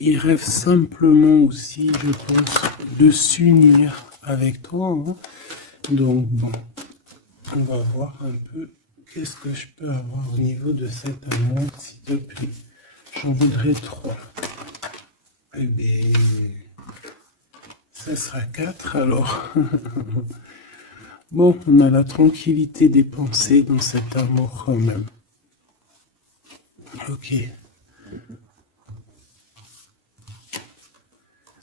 il rêve simplement aussi, je pense, de s'unir avec toi, hein. Donc bon, on va voir un peu qu'est-ce que je peux avoir au niveau de cet amour, s'il te plaît. J'en voudrais 3. Eh bien, ça sera 4 alors. Bon, on a la tranquillité des pensées dans cet amour quand même. Ok.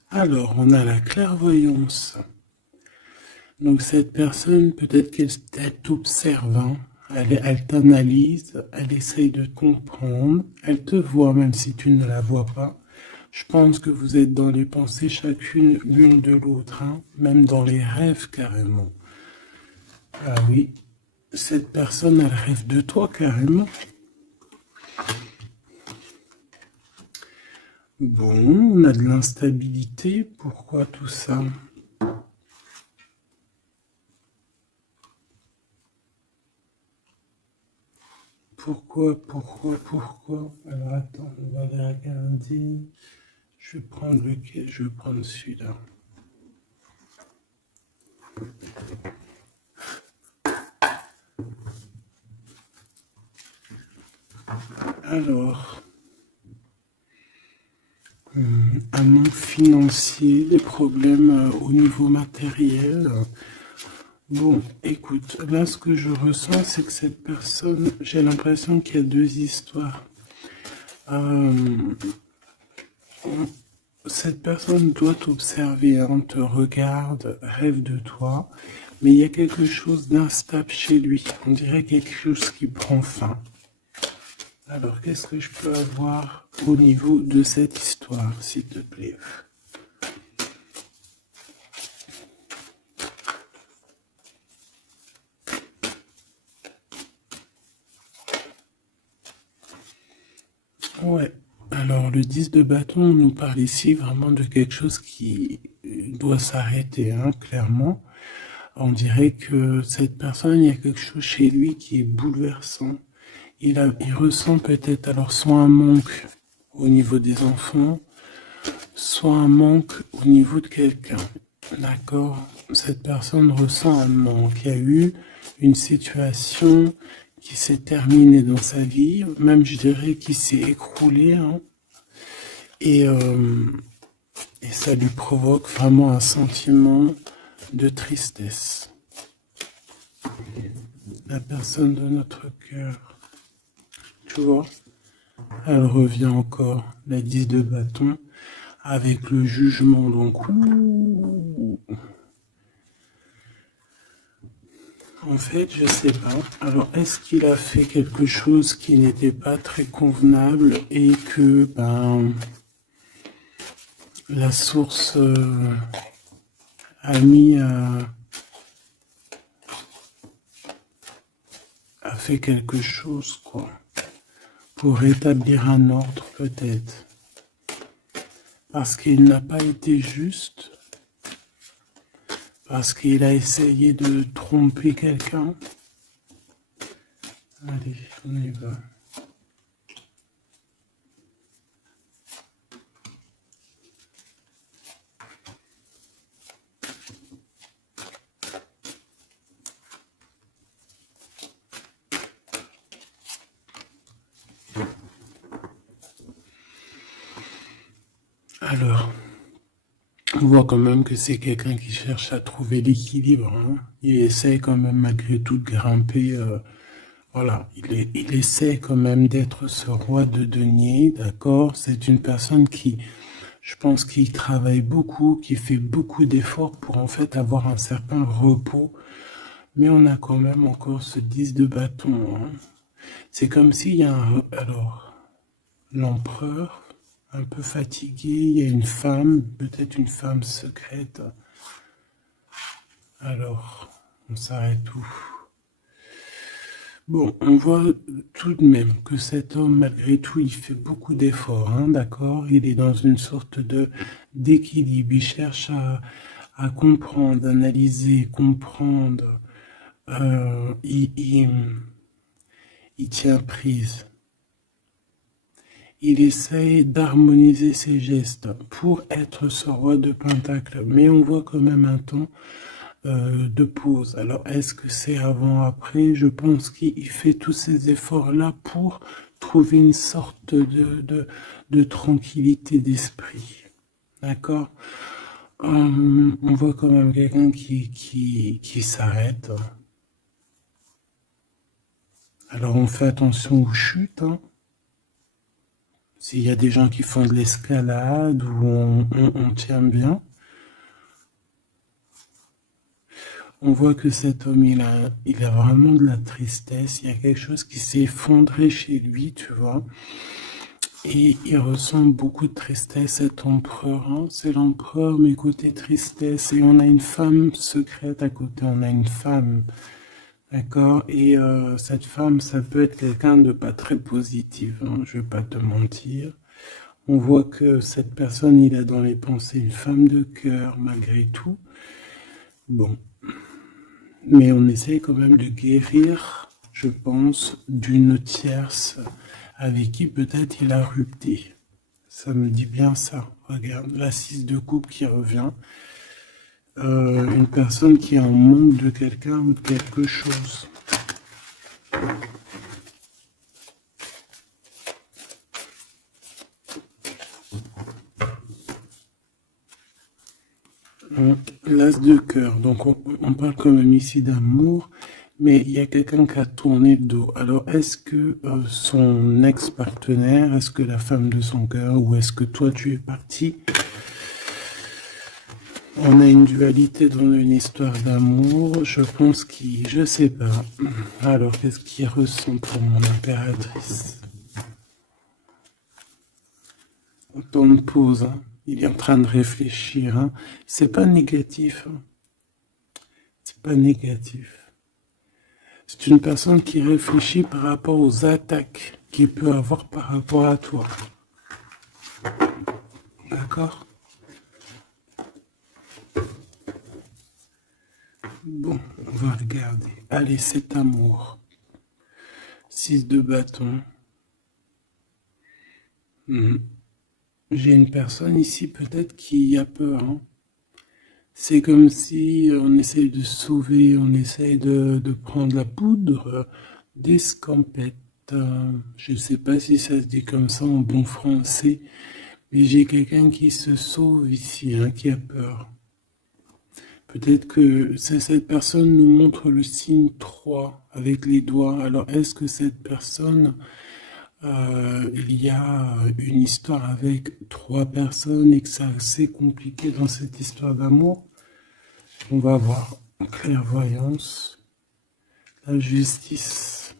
Alors, on a la clairvoyance. Donc cette personne, peut-être qu'elle t'observe, hein. Elle t'analyse, elle essaye de te comprendre, elle te voit même si tu ne la vois pas. Je pense que vous êtes dans les pensées chacune l'une de l'autre, hein, même dans les rêves carrément. Ah oui, cette personne, elle rêve de toi carrément. Bon, on a de l'instabilité, pourquoi tout ça? Pourquoi? Alors attends, on va les regarder. Je vais prendre lequel? Je vais prendre celui-là. Alors, un manque financier, des problèmes au niveau matériel. Bon, écoute, là ce que je ressens, c'est que cette personne, j'ai l'impression qu'il y a deux histoires. Cette personne doit t'observer, hein, te regarde, rêve de toi, mais il y a quelque chose d'instable chez lui. On dirait quelque chose qui prend fin. Alors, qu'est-ce que je peux avoir au niveau de cette histoire, s'il te plaît? Ouais. Alors, le 10 de bâton nous parle ici vraiment de quelque chose qui doit s'arrêter, hein, clairement. On dirait que cette personne, il y a quelque chose chez lui qui est bouleversant. Il ressent peut-être alors soit un manque au niveau des enfants, soit un manque au niveau de quelqu'un. D'accord? Cette personne ressent un manque. Il y a eu une situation qui s'est terminée dans sa vie, même je dirais qui s'est écroulée, hein, et, euh, et ça lui provoque vraiment un sentiment de tristesse. La personne de notre cœur, tu vois, elle revient encore, la 10 de bâton, avec le jugement, donc en fait, je sais pas. Alors, est-ce qu'il a fait quelque chose qui n'était pas très convenable et que, la source a mis a fait quelque chose, quoi, pour rétablir un ordre, peut-être. Parce qu'il n'a pas été juste, parce qu'il a essayé de tromper quelqu'un. Allez, on y va. Alors, on voit quand même que c'est quelqu'un qui cherche à trouver l'équilibre, hein. Il essaie quand même malgré tout de grimper. Voilà, il essaie quand même d'être ce roi de denier, d'accord? C'est une personne qui, je pense, qui travaille beaucoup, qui fait beaucoup d'efforts pour en fait avoir un certain repos. Mais on a quand même encore ce 10 de bâton, hein. C'est comme s'il y a alors, l'empereur, un peu fatigué, il y a une femme, peut-être une femme secrète. Alors, on s'arrête où? Bon, on voit tout de même que cet homme, malgré tout, il fait beaucoup d'efforts, hein, d'accord? Il est dans une sorte de d'équilibre. Il cherche à comprendre, analyser, comprendre. Il tient prise. il essaye d'harmoniser ses gestes pour être ce roi de Pentacle. Mais on voit quand même un temps de pause. Alors, est-ce que c'est avant, après? Je pense qu'il fait tous ces efforts-là pour trouver une sorte de tranquillité d'esprit. D'accord? On voit quand même quelqu'un qui s'arrête. Alors, on fait attention aux chutes. Hein. S'il y a des gens qui font de l'escalade ou on tient bien. On voit que cet homme, il a vraiment de la tristesse. Il y a quelque chose qui s'est effondré chez lui, tu vois. Et il ressent beaucoup de tristesse, cet empereur. Hein. C'est l'empereur, mais côté tristesse. Et on a une femme secrète à côté. On a une femme. D'accord? Et cette femme, ça peut être quelqu'un de pas très positif. Hein, je vais pas te mentir. On voit que cette personne, il a dans les pensées une femme de cœur, malgré tout. Bon. Mais on essaie quand même de guérir, je pense, d'une tierce avec qui peut-être il a rupté. Ça me dit bien ça. Regarde, la 6 de coupe qui revient. Une personne qui est en manque de quelqu'un ou de quelque chose. L'as de cœur. Donc on parle quand même ici d'amour, mais il y a quelqu'un qui a tourné le dos. Alors est-ce que son ex-partenaire, est-ce que la femme de son cœur, ou est-ce que toi tu es parti? On a une dualité dans une histoire d'amour. Je pense qu'il, je sais pas. Alors qu'est-ce qu'il ressent pour mon impératrice? Autant de pause. Hein. Il est en train de réfléchir. Hein. C'est pas négatif. Hein. C'est pas négatif. C'est une personne qui réfléchit par rapport aux attaques qu'il peut avoir par rapport à toi. D'accord? Bon, on va regarder. Allez, cet amour. 6 de bâton. J'ai une personne ici peut-être qui a peur. Hein. C'est comme si on essaye de sauver, on essaye de prendre la poudre d'escampette. Je ne sais pas si ça se dit comme ça en bon français, mais j'ai quelqu'un qui se sauve ici, hein, qui a peur. Peut-être que cette personne nous montre le signe 3 avec les doigts. Alors est-ce que cette personne, il y a une histoire avec 3 personnes et que c'est assez compliqué dans cette histoire d'amour? On va voir. Clairvoyance, la justice,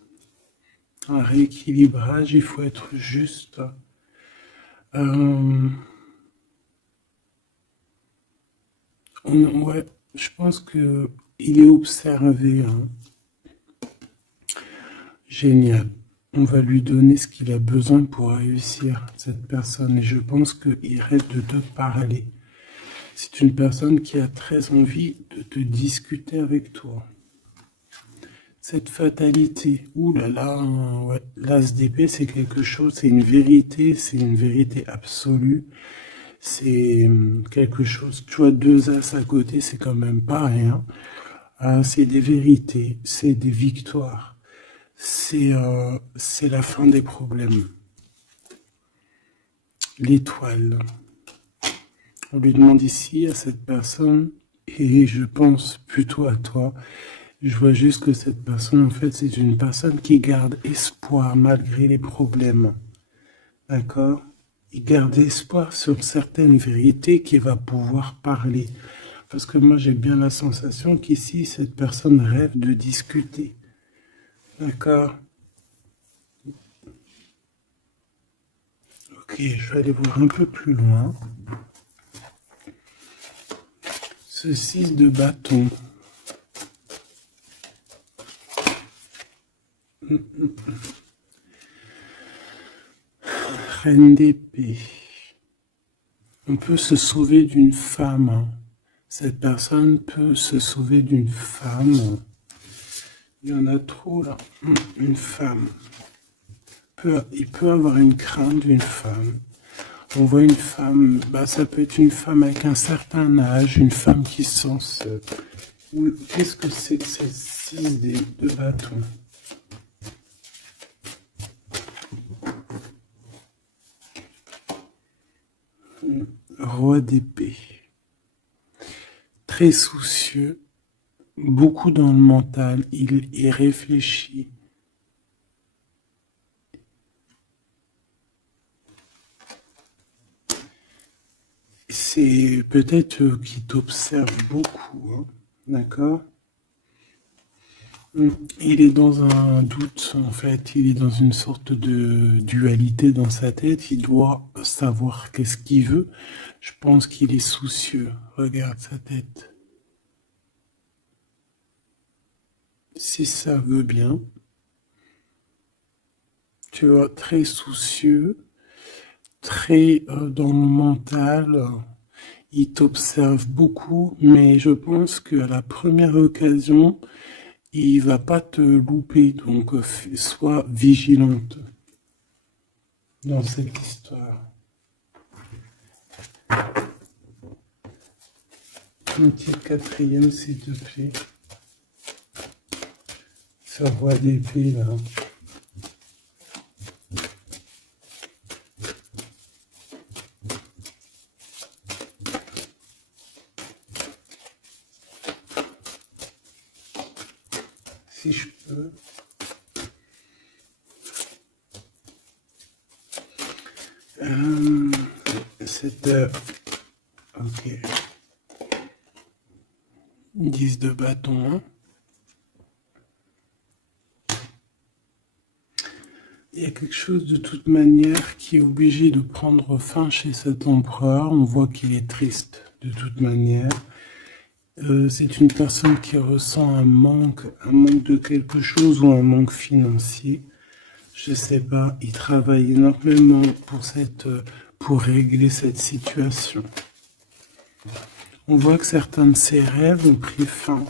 un rééquilibrage, il faut être juste. Ouais, je pense que il est observé. Hein. Génial. On va lui donner ce qu'il a besoin pour réussir, cette personne. Et je pense qu'il reste de te parler. C'est une personne qui a très envie de te discuter avec toi. Cette fatalité, ouh là là, ouais. L'as d'épée, c'est quelque chose, c'est une vérité absolue. C'est quelque chose, tu vois, 2 as à côté, c'est quand même pas rien. C'est des vérités, c'est des victoires. C'est la fin des problèmes. L'étoile. On lui demande ici à cette personne, et je pense plutôt à toi, je vois juste que cette personne, en fait, c'est une personne qui garde espoir malgré les problèmes. D'accord? Il garde espoir sur certaines vérités qu'il va pouvoir parler. Parce que moi, j'ai bien la sensation qu'ici, cette personne rêve de discuter. D'accord? Ok, je vais aller voir un peu plus loin. Ce 6 de bâton. Reine d'épée. On peut se sauver d'une femme. Hein. Cette personne peut se sauver d'une femme. Il y en a trop là. Une femme. il peut avoir une crainte d'une femme. On voit une femme, ça peut être une femme avec un certain âge, une femme qui se sent seule. Qu'est-ce que c'est que cette 6 de bâton? Roi d'épée. Très soucieux, beaucoup dans le mental, il réfléchit. C'est peut-être qu'il t'observe beaucoup, hein, d'accord? Il est dans un doute, en fait, il est dans une sorte de dualité dans sa tête, il doit savoir qu'est-ce qu'il veut. Je pense qu'il est soucieux, regarde sa tête. Si ça veut bien, tu vois, très soucieux, très dans le mental, il t'observe beaucoup, mais je pense qu'à la première occasion, il va pas te louper, donc sois vigilante dans cette histoire. Un petit quatrième, s'il te plaît. Ce roi d'épée, là. Si je peux. Cette... ok. 10 de bâton, hein. Il y a quelque chose de toute manière qui est obligé de prendre fin chez cet empereur. On voit qu'il est triste de toute manière. C'est une personne qui ressent un manque de quelque chose ou un manque financier. Je sais pas, il travaille énormément pour régler cette situation. On voit que certains de ses rêves ont pris fin.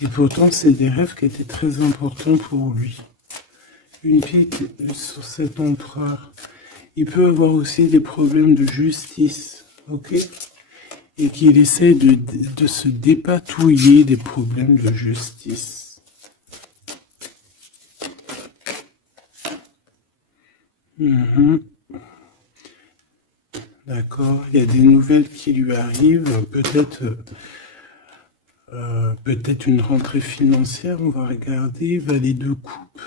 Et pourtant, c'est des rêves qui étaient très importants pour lui. Une pique sur cet empereur. Il peut avoir aussi des problèmes de justice, ok? Et qu'il essaie de se dépatouiller des problèmes de justice. D'accord, il y a des nouvelles qui lui arrivent, peut-être une rentrée financière, on va regarder, valet de coupe.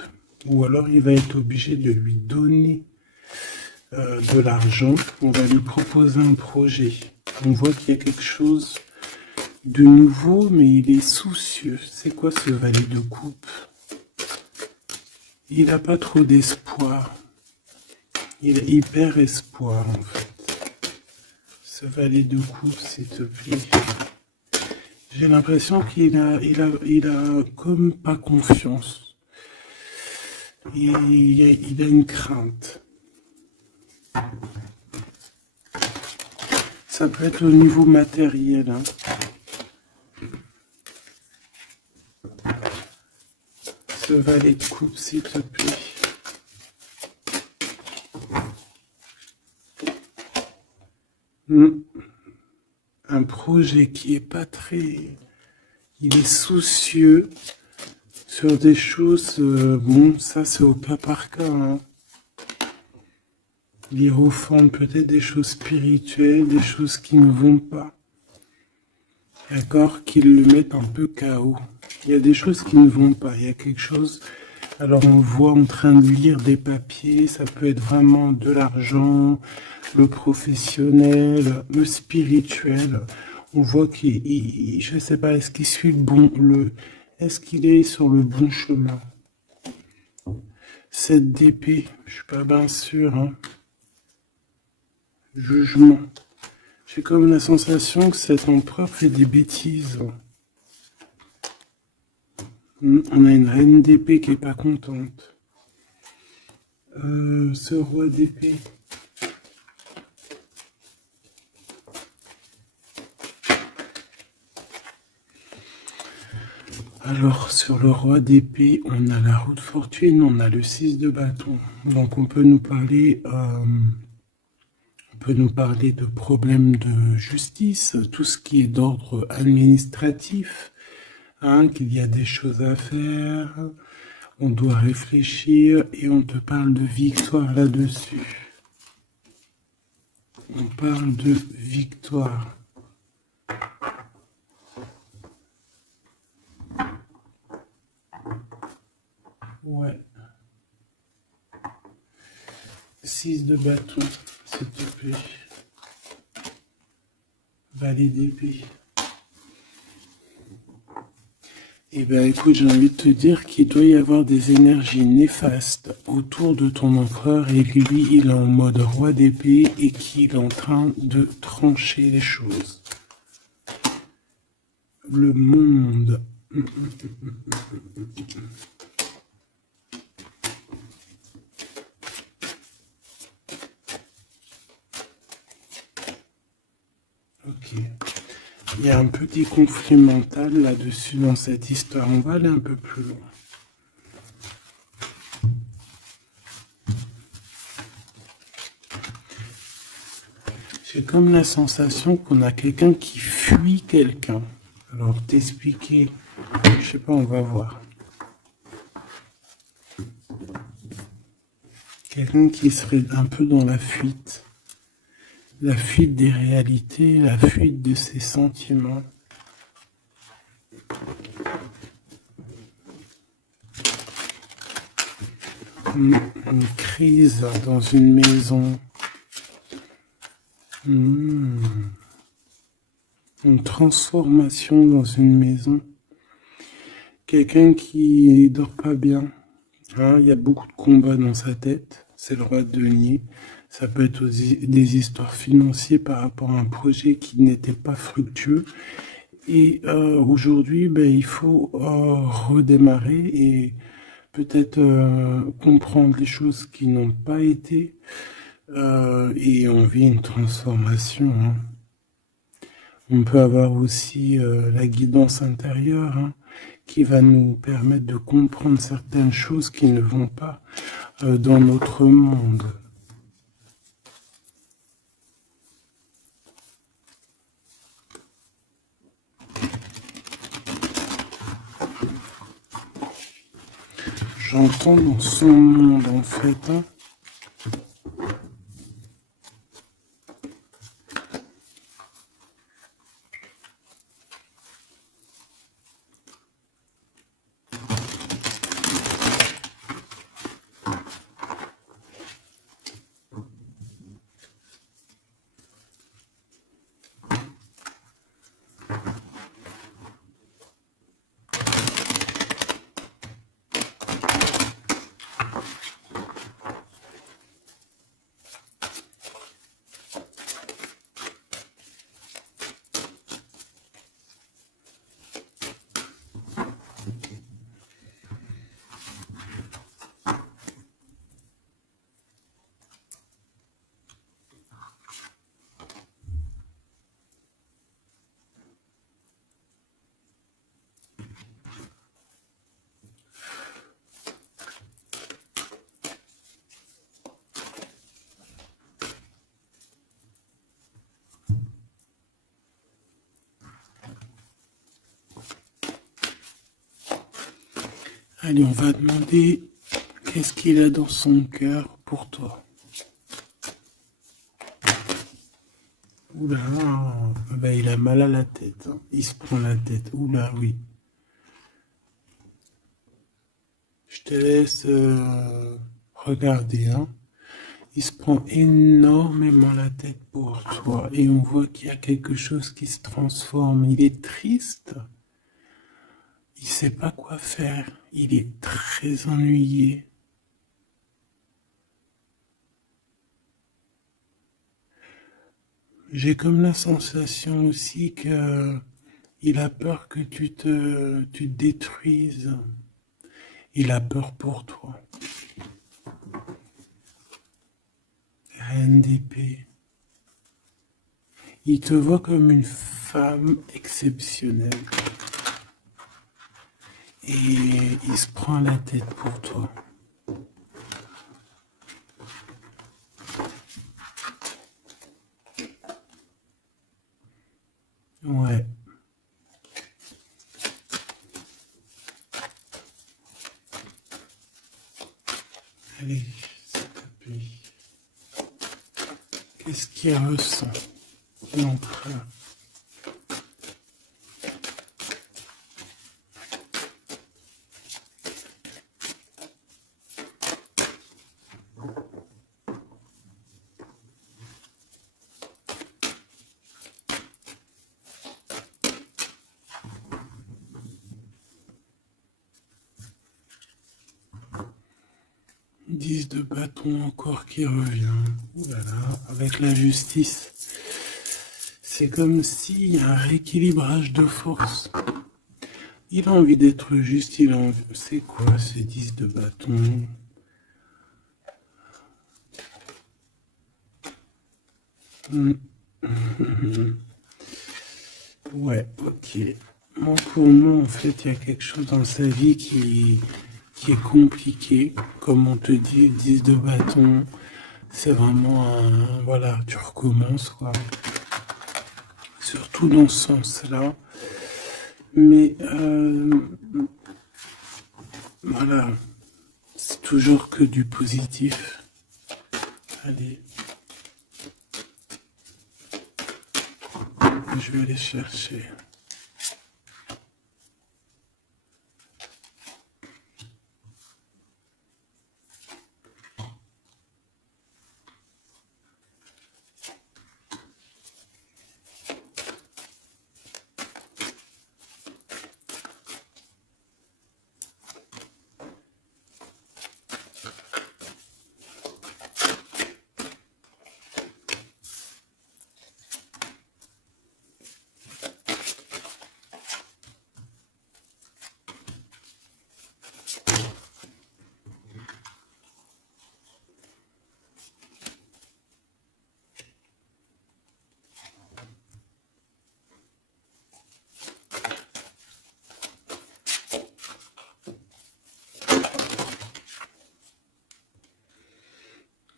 Ou alors il va être obligé de lui donner de l'argent, on va lui proposer un projet. On voit qu'il y a quelque chose de nouveau, mais il est soucieux. C'est quoi ce valet de coupe? Il n'a pas trop d'espoir. Il a hyper espoir en fait. Ce valet de coupe, s'il te plaît. J'ai l'impression qu'il a comme pas confiance. Il a une crainte. Ça peut être au niveau matériel. Hein. Ce valet de coupe, s'il te plaît. Un projet qui est pas très... Il est soucieux sur des choses... bon, ça c'est au cas par cas. Hein. Il refond peut-être des choses spirituelles, des choses qui ne vont pas. D'accord? Qui le mettent un peu KO. Il y a des choses qui ne vont pas. Il y a quelque chose... Alors on voit en train de lire des papiers, ça peut être vraiment de l'argent, le professionnel, le spirituel. On voit qu'il, je sais pas, est-ce qu'il suit est-ce qu'il est sur le bon chemin? Cette d'épée, je suis pas bien sûr. Hein. Jugement. J'ai comme la sensation que cet empereur fait des bêtises. On a une reine d'épée qui est pas contente. Ce roi d'épée. Alors, sur le roi d'épée, on a la roue de fortune, on a le 6 de bâton. Donc, on peut nous parler de problèmes de justice, tout ce qui est d'ordre administratif, hein, qu'il y a des choses à faire, on doit réfléchir et on te parle de victoire là-dessus. On parle de victoire. Ouais. 6 de bâton, s'il te plaît. Valet d'épée. Eh bien, écoute, j'ai envie de te dire qu'il doit y avoir des énergies néfastes autour de ton empereur et que lui, il est en mode roi d'épée et qu'il est en train de trancher les choses. Le monde. Ok. Il y a un petit conflit mental là-dessus dans cette histoire. On va aller un peu plus loin. J'ai comme la sensation qu'on a quelqu'un qui fuit quelqu'un. Alors t'expliquer, je sais pas, on va voir. Quelqu'un qui serait un peu dans la fuite des réalités, la fuite de ses sentiments. Une crise dans une maison. Une transformation dans une maison. Quelqu'un qui dort pas bien. Hein, il y a beaucoup de combats dans sa tête. C'est le roi de denier. Ça peut être aussi des histoires financières par rapport à un projet qui n'était pas fructueux. Et aujourd'hui, ben, il faut redémarrer et peut-être comprendre les choses qui n'ont pas été. Et on vit une transformation. Hein. On peut avoir aussi la guidance intérieure, hein, qui va nous permettre de comprendre certaines choses qui ne vont pas dans notre monde. J'entends dans son monde en fait. Hein. Allez, on va demander qu'est-ce qu'il a dans son cœur pour toi. Oula, ben, il a mal à la tête. Hein. Il se prend la tête. Oula, oui. Je te laisse regarder. Hein. Il se prend énormément la tête pour toi. Et on voit qu'il y a quelque chose qui se transforme. Il est triste. Il sait pas quoi faire. Il est très ennuyé. J'ai comme la sensation aussi que il a peur que tu te détruises. Il a peur pour toi. Reine d'épée. Il te voit comme une femme exceptionnelle. et il se prend la tête pour toi. Ouais. Allez, s'il te plaît. Qu'est-ce qu'il ressent, l'empereur? De bâton encore qui revient. Voilà, avec la justice. C'est comme s'il y a un rééquilibrage de force. Il a envie d'être juste, il a envie... C'est quoi ce 10 de bâton? Ouais, ok. Bon, pour moi, en fait, il y a quelque chose dans sa vie qui est compliqué. Comme on te dit, 10 de bâton, c'est vraiment un... Voilà, tu recommences, quoi. Surtout dans ce sens-là. Mais, voilà, c'est toujours que du positif. Allez. Je vais aller chercher.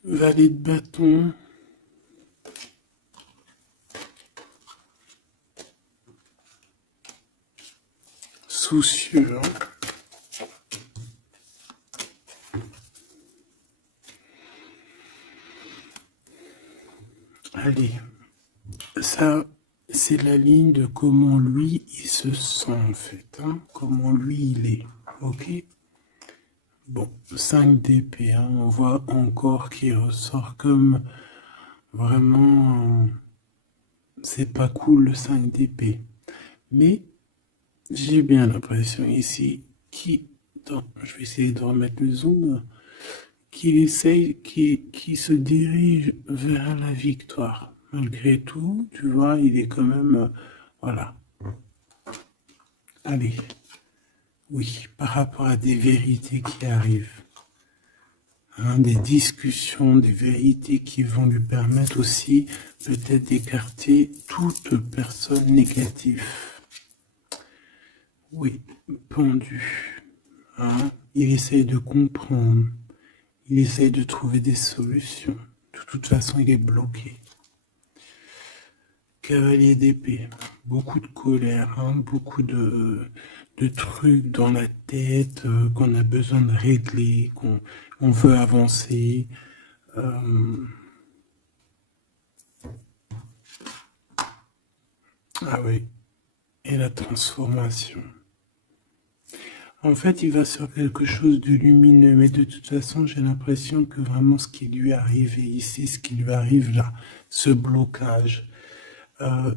Valet de bâton. Soucieux. Allez. Ça, c'est la ligne de comment lui, il se sent en fait. Hein, comment lui, il est. Ok? Bon, 5 d'épée. Hein, on voit encore qu'il ressort comme vraiment... c'est pas cool le 5 d'épée. Mais j'ai bien l'impression ici je vais essayer de remettre le zoom, qu'il essaye, qui se dirige vers la victoire. Malgré tout, tu vois, il est quand même, voilà. Allez, oui, par rapport à des vérités qui arrivent, hein, des discussions, des vérités qui vont lui permettre aussi peut-être d'écarter toute personne négative. Oui, pendu. Hein, il essaye de comprendre. Il essaye de trouver des solutions. De toute façon, il est bloqué. Cavalier d'épée. Beaucoup de colère, hein, beaucoup de trucs dans la tête qu'on a besoin de régler, qu'on veut avancer. Ah oui. Et la transformation. En fait, il va sur quelque chose de lumineux, mais de toute façon, j'ai l'impression que vraiment ce qui lui est arrivé ici, ce qui lui arrive là, ce blocage,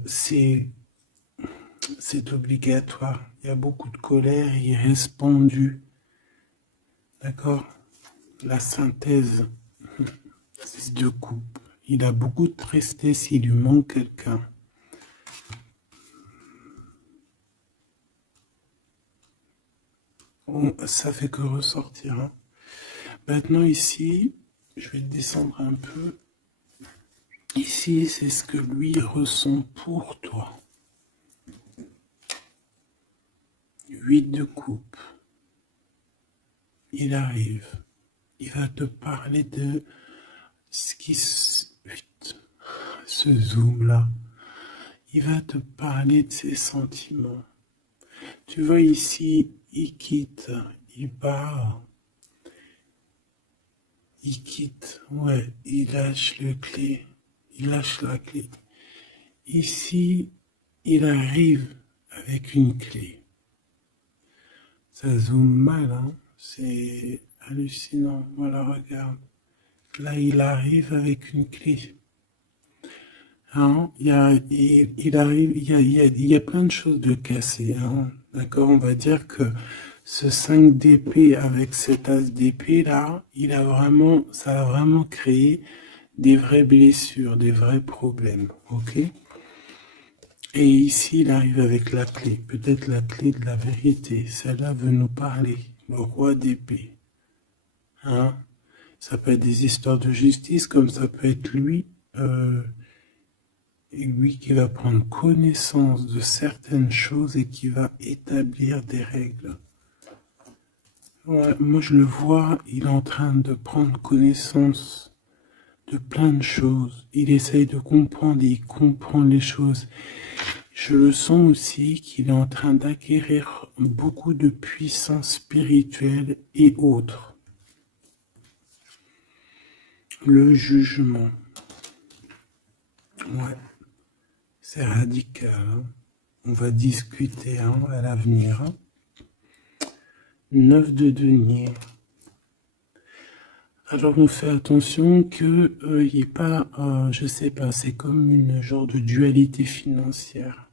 c'est obligatoire. Il y a beaucoup de colère, il reste pendu. D'accord? La synthèse, 6 de coupe. Il a beaucoup de tristesse, il lui manque quelqu'un. Bon, ça fait que ressortir. Hein. Maintenant ici, je vais descendre un peu. Ici, c'est ce que lui ressent pour toi. 8 de coupe. il arrive. Il va te parler de ce qui ce zoom-là. Il va te parler de ses sentiments. Tu vois ici, il quitte, il part. Il quitte, ouais, il lâche le clé. Il lâche la clé. Ici, il arrive avec une clé. Ça zoome mal, hein. C'est hallucinant. Voilà, regarde. Là, il arrive avec une clé. Hein, il arrive, il y a plein de choses de cassées. Hein. D'accord, on va dire que ce 5 d'épée avec cet as d'épée là, ça a vraiment créé des vraies blessures, des vrais problèmes. Ok. Et ici, il arrive avec la clé, peut-être la clé de la vérité. Celle-là veut nous parler, le roi d'épée. Hein, ça peut être des histoires de justice, comme ça peut être lui. Et lui qui va prendre connaissance de certaines choses et qui va établir des règles. Ouais, moi je le vois, il est en train de prendre connaissance de plein de choses. Il essaye de comprendre et il comprend les choses. Je le sens aussi qu'il est en train d'acquérir beaucoup de puissance spirituelle et autres. Le jugement. Ouais, c'est radical. Hein. On va discuter hein, à l'avenir. Hein. 9 de denier. Alors on fait attention que il n'y ait pas, je sais pas, c'est comme une genre de dualité financière.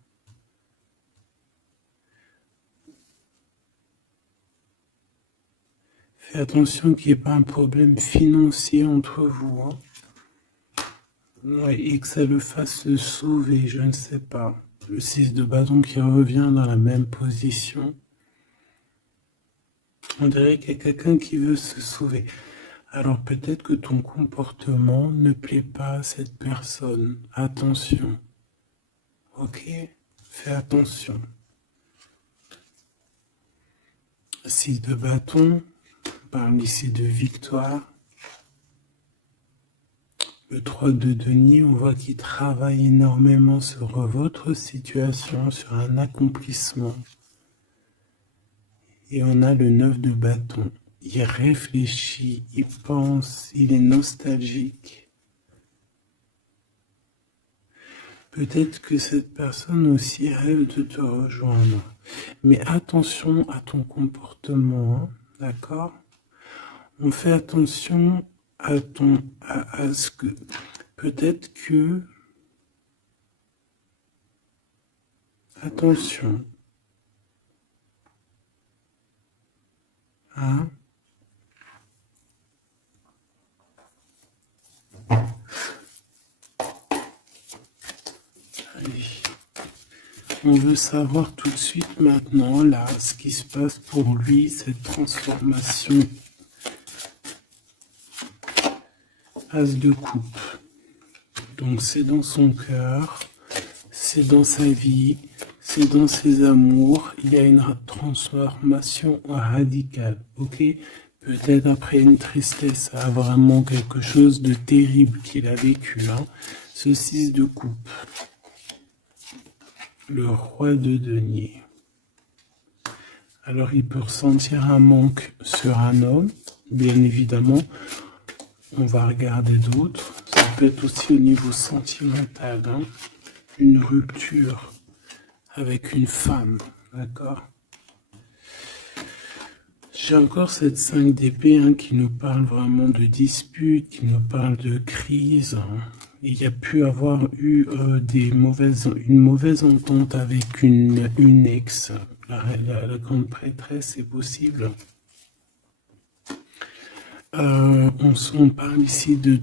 Fais attention qu'il n'y ait pas un problème financier entre vous. Hein. Ouais, et que ça le fasse se sauver, je ne sais pas. Le 6 de bâton qui revient dans la même position. On dirait qu'il y a quelqu'un qui veut se sauver. Alors peut-être que ton comportement ne plaît pas à cette personne. Attention. Ok? Fais attention. 6 de bâton. On parle ici de victoire. Le 3 de denier, on voit qu'il travaille énormément sur votre situation, sur un accomplissement. Et on a le 9 de bâton. Il réfléchit, il pense, il est nostalgique. Peut-être que cette personne aussi rêve de te rejoindre. Mais attention à ton comportement, hein, d'accord? On fait attention à ce que peut-être que attention, hein? Allez. On veut savoir tout de suite maintenant, là, ce qui se passe pour lui, cette transformation. As de coupe. Donc c'est dans son cœur, c'est dans sa vie, c'est dans ses amours. Il y a une transformation radicale, ok? Peut-être après une tristesse, vraiment quelque chose de terrible qu'il a vécu. Hein. Ce 6 de coupe. Le roi de denier. Alors il peut ressentir un manque sur un homme, bien évidemment. On va regarder d'autres. Ça peut être aussi au niveau sentimental, hein, une rupture avec une femme, d'accord? J'ai encore cette 5 d'épée hein, qui nous parle vraiment de dispute, qui nous parle de crise. Hein. Il y a pu avoir eu une mauvaise entente avec une ex. La grande prêtresse, c'est possible. On parle ici de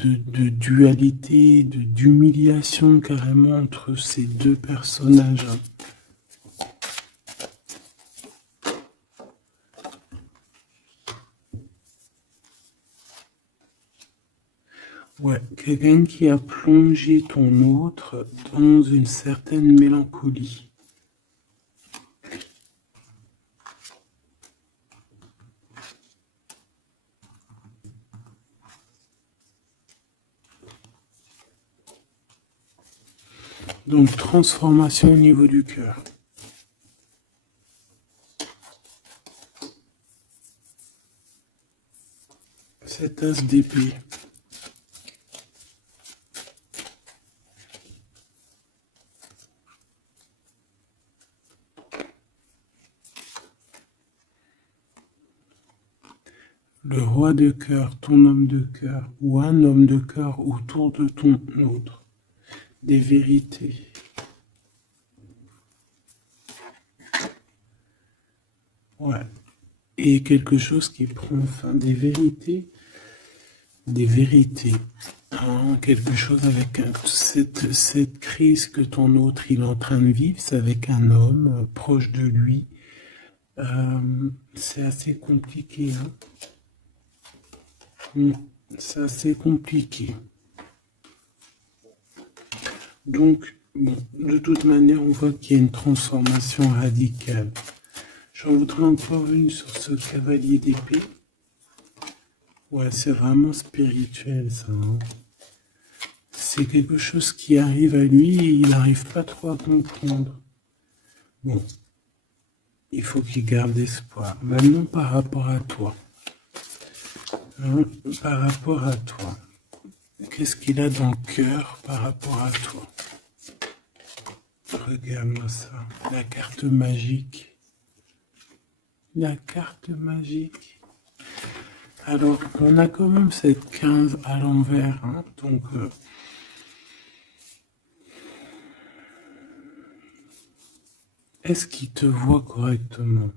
dualité, d'humiliation carrément entre ces deux personnages. Ouais, quelqu'un qui a plongé ton autre dans une certaine mélancolie. Donc, transformation au niveau du cœur. Cet as d'épée. Le roi de cœur, ton homme de cœur, ou un homme de cœur autour de ton autre. Des vérités. Ouais. Et quelque chose qui prend fin. Des vérités. Des vérités. Hein, quelque chose avec cette crise que ton autre il est en train de vivre, c'est avec un homme proche de lui. C'est assez compliqué. Hein. C'est assez compliqué. Donc, bon, de toute manière, on voit qu'il y a une transformation radicale. J'en voudrais encore une sur ce cavalier d'épée. Ouais, c'est vraiment spirituel, ça. Hein. C'est quelque chose qui arrive à lui et il n'arrive pas trop à comprendre. Bon, il faut qu'il garde espoir. Maintenant, par rapport à toi. Hein, par rapport à toi. Qu'est-ce qu'il a dans le cœur par rapport à toi? Regarde-moi ça. La carte magique. La carte magique. Alors, on a quand même cette 15 à l'envers. Hein, donc, est-ce qu'il te voit correctement?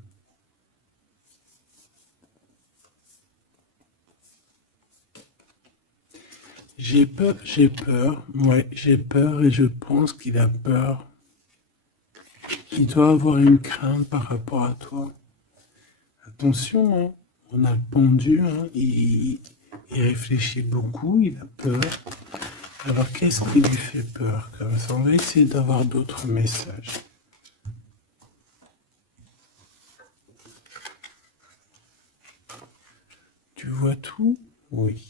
J'ai peur, ouais, j'ai peur et je pense qu'il a peur. Il doit avoir une crainte par rapport à toi. Attention, hein, on a le pendu, hein, il réfléchit beaucoup, il a peur. Alors qu'est-ce qui lui fait peur comme ça? On va essayer d'avoir d'autres messages. Tu vois tout? Oui.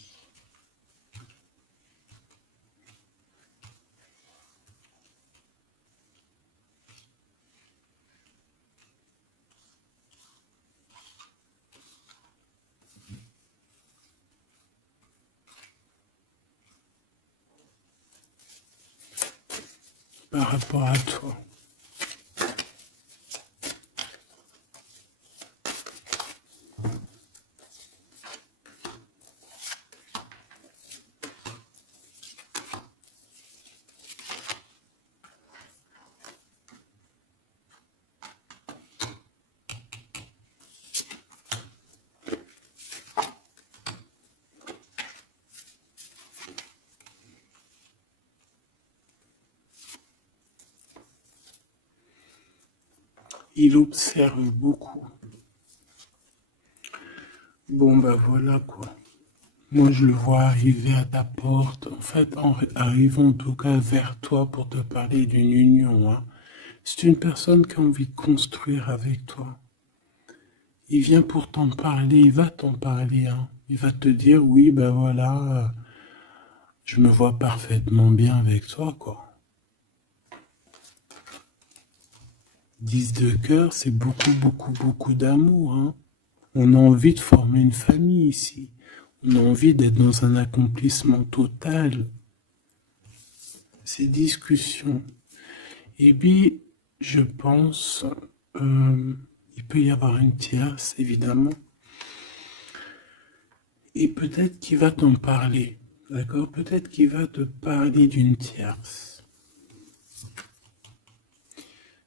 Par rapport à toi. Il observe beaucoup. Bon, bah voilà quoi. Moi, je le vois arriver à ta porte, en fait, en arrivant en tout cas vers toi pour te parler d'une union. Hein. C'est une personne qui a envie de construire avec toi. Il vient pour t'en parler, il va t'en parler. Hein. Il va te dire, oui, ben voilà, je me vois parfaitement bien avec toi, quoi. 10 de cœur, c'est beaucoup, beaucoup, beaucoup d'amour. Hein. On a envie de former une famille ici. On a envie d'être dans un accomplissement total. Ces discussions. Et puis, je pense, il peut y avoir une tierce, évidemment. Et peut-être qu'il va t'en parler. D'accord? Peut-être qu'il va te parler d'une tierce.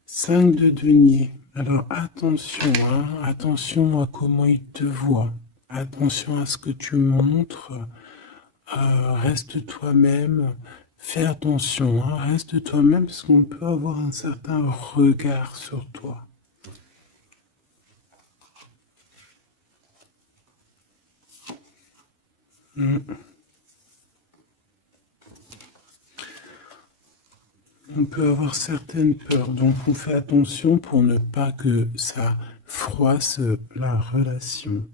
5 de denier. Alors attention, hein, attention à comment il te voit. Attention à ce que tu montres. Reste toi-même. Fais attention, hein, reste toi-même parce qu'on peut avoir un certain regard sur toi. On peut avoir certaines peurs, donc on fait attention pour ne pas que ça froisse la relation.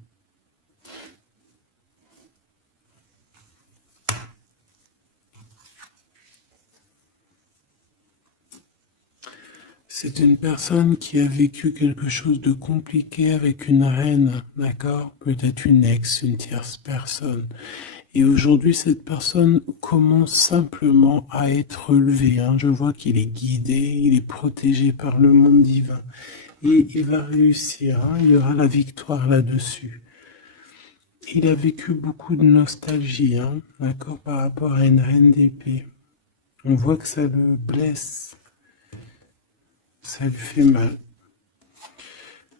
C'est une personne qui a vécu quelque chose de compliqué avec une reine, d'accord? Peut-être une ex, une tierce personne. Et aujourd'hui, cette personne commence simplement à être relevée, hein. Je vois qu'il est guidé, il est protégé par le monde divin. Et il va réussir, hein. Il y aura la victoire là-dessus. Il a vécu beaucoup de nostalgie, hein, d'accord, par rapport à une reine d'épée. On voit que ça le blesse, ça lui fait mal.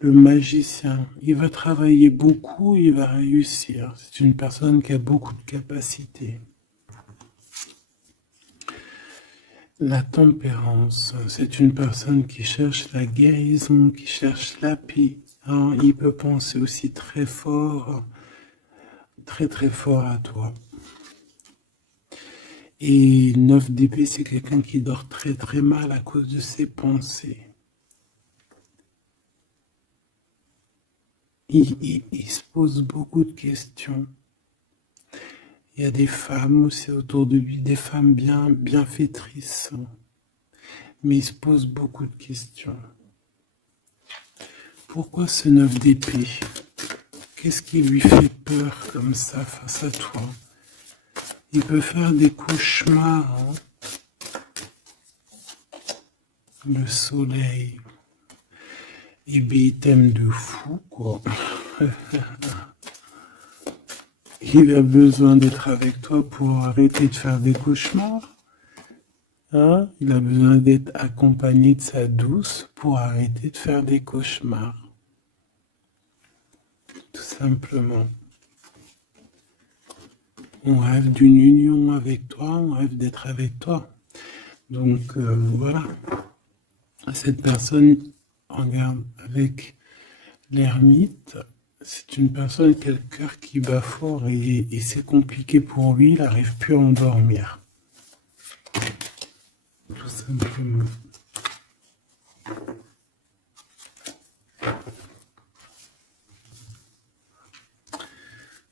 Le magicien, il va travailler beaucoup, il va réussir. C'est une personne qui a beaucoup de capacités. La tempérance, c'est une personne qui cherche la guérison, qui cherche la paix. Hein, il peut penser aussi très fort, très très fort à toi. Et 9 d'épée, c'est quelqu'un qui dort très très mal à cause de ses pensées. Il se pose beaucoup de questions. Il y a des femmes aussi autour de lui, des femmes bienfaitrices. Mais il se pose beaucoup de questions. Pourquoi ce 9 d'épée? Qu'est-ce qui lui fait peur comme ça face à toi? Il peut faire des cauchemars. Hein. Le soleil. Et bien, il t'aime de fou, quoi. Il a besoin d'être avec toi pour arrêter de faire des cauchemars. Hein? Il a besoin d'être accompagné de sa douce pour arrêter de faire des cauchemars. Tout simplement. On rêve d'une union avec toi, on rêve d'être avec toi. Donc voilà. Cette personne, regarde, avec l'ermite, c'est une personne qui a le cœur qui bat fort et c'est compliqué pour lui, il n'arrive plus à endormir. Tout simplement.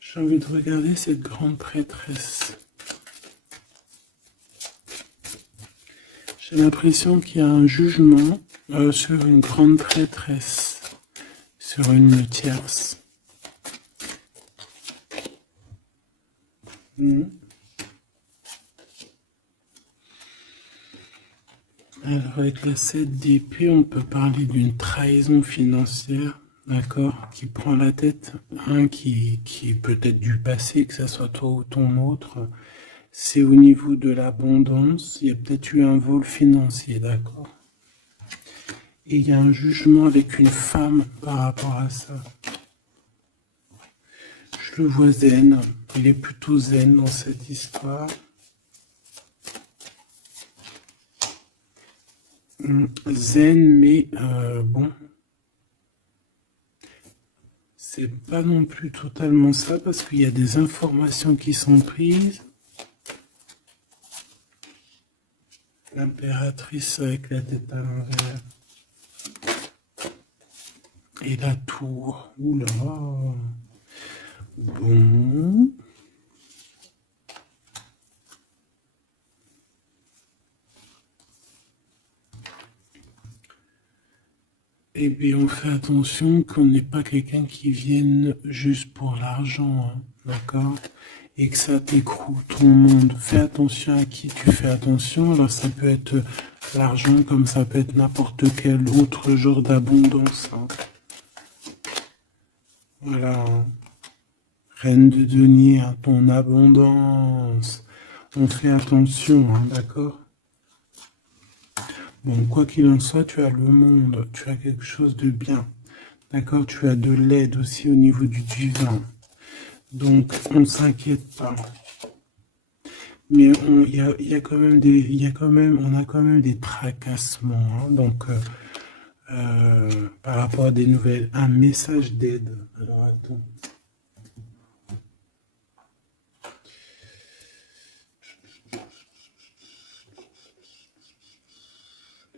J'ai envie de regarder cette grande prêtresse. J'ai l'impression qu'il y a un jugement sur une grande prêtresse, sur une tierce. Alors avec la 7 d'épée, on peut parler d'une trahison financière, d'accord, qui prend la tête, hein, qui est peut-être du passé, que ce soit toi ou ton autre. C'est au niveau de l'abondance, il y a peut-être eu un vol financier, d'accord. Et il y a un jugement avec une femme par rapport à ça. Je le vois zen, il est plutôt zen dans cette histoire. Zen, mais bon, c'est pas non plus totalement ça parce qu'il y a des informations qui sont prises. L'impératrice avec la tête à l'envers. Et la tour. Oula. Bon. Eh bien, on fait attention qu'on n'ait pas quelqu'un qui vienne juste pour l'argent, hein, d'accord? Et que ça t'écroule ton monde. Fais attention à qui tu fais attention. Alors, ça peut être l'argent comme ça peut être n'importe quel autre genre d'abondance. Hein. Voilà. Hein. Reine de denier, hein, ton abondance. On fait attention, hein, d'accord? Bon, quoi qu'il en soit, tu as le monde, tu as quelque chose de bien. D'accord? Tu as de l'aide aussi au niveau du divin. Donc, on ne s'inquiète pas. Mais il y a quand même on a quand même des tracassements. Hein, donc, par rapport à des nouvelles, un message d'aide. Alors, attends.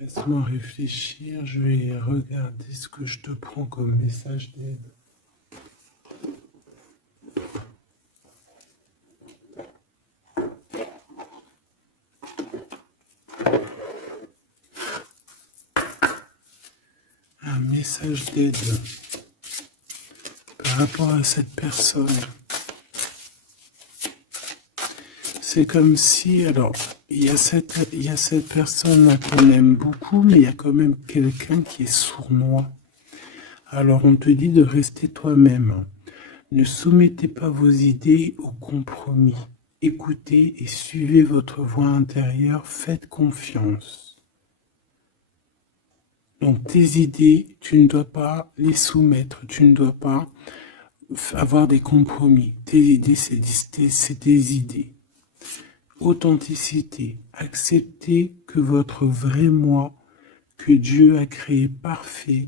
Laisse-moi réfléchir, je vais regarder ce que je te prends comme message d'aide. message d'aide par rapport à cette personne. C'est comme si, alors, il y a cette personne-là qu'on aime beaucoup, mais il y a quand même quelqu'un qui est sournois. Alors, on te dit de rester toi-même. Ne soumettez pas vos idées au compromis. Écoutez et suivez votre voix intérieure, faites confiance. Donc, tes idées, tu ne dois pas les soumettre, tu ne dois pas avoir des compromis. Tes idées, c'est tes idées. Authenticité. Acceptez que votre vrai moi, que Dieu a créé parfait,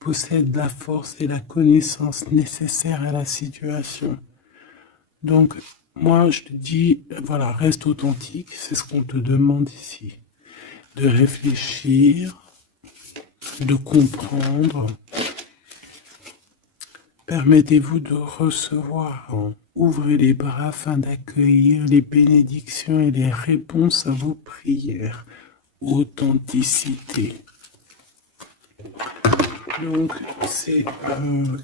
possède la force et la connaissance nécessaires à la situation. Donc, moi, je te dis, voilà, reste authentique, c'est ce qu'on te demande ici. De réfléchir, de comprendre. Permettez-vous de recevoir. Ouvrez les bras afin d'accueillir les bénédictions et les réponses à vos prières. Authenticité. Donc, c'est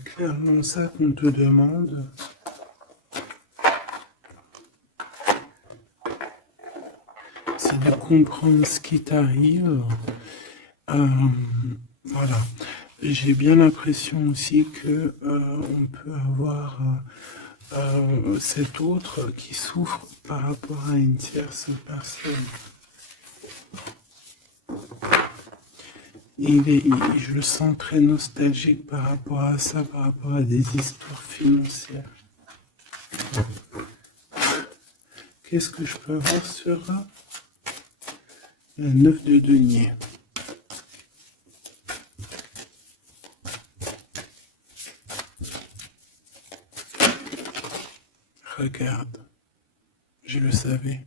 clairement ça qu'on te demande. C'est de comprendre ce qui t'arrive. Voilà. J'ai bien l'impression aussi que on peut avoir cet autre qui souffre par rapport à une tierce personne. Je le sens très nostalgique par rapport à ça, par rapport à des histoires financières. Qu'est-ce que je peux voir sur la 9 de denier? Regarde, je le savais.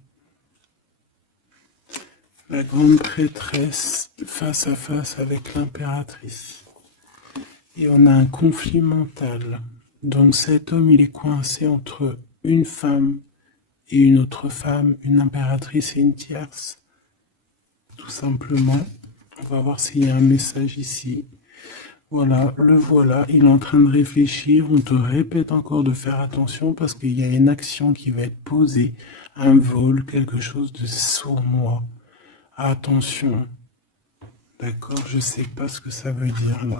La grande prêtresse face à face avec l'impératrice. Et on a un conflit mental. Donc cet homme, il est coincé entre une femme et une autre femme, une impératrice et une tierce. Tout simplement. On va voir s'il y a un message ici. Voilà, le voilà, il est en train de réfléchir. On te répète encore de faire attention parce qu'il y a une action qui va être posée. Un vol, quelque chose de sournois. Attention. D'accord, je sais pas ce que ça veut dire là.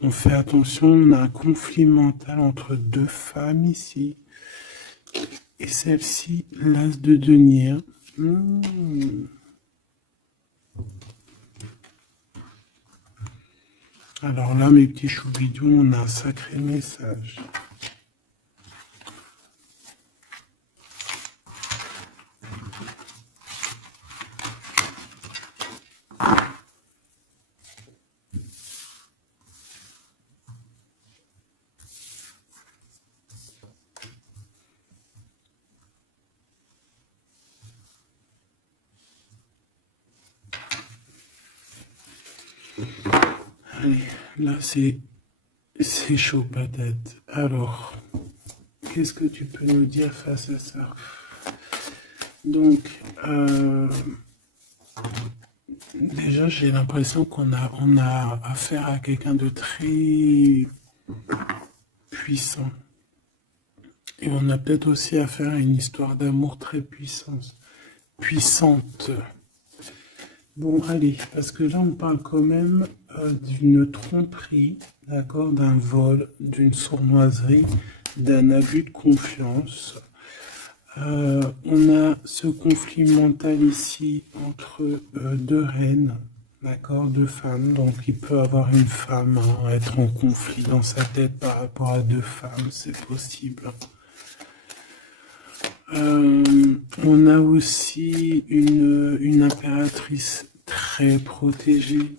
On fait attention, on a un conflit mental entre deux femmes ici. Et celle-ci, l'as de denier. Alors là, mes petits choubidous, on a un sacré message. Allez, là c'est chaud patate. Alors, qu'est-ce que tu peux nous dire face à ça? Donc, déjà j'ai l'impression qu'on a affaire à quelqu'un de très puissant. Et on a peut-être aussi affaire à une histoire d'amour très puissante. Bon, allez, parce que là, on parle quand même d'une tromperie, d'accord, d'un vol, d'une sournoiserie, d'un abus de confiance. On a ce conflit mental ici entre deux reines, d'accord, deux femmes. Donc, il peut avoir une femme, être en conflit dans sa tête par rapport à deux femmes, c'est possible. On a aussi une impératrice très protégée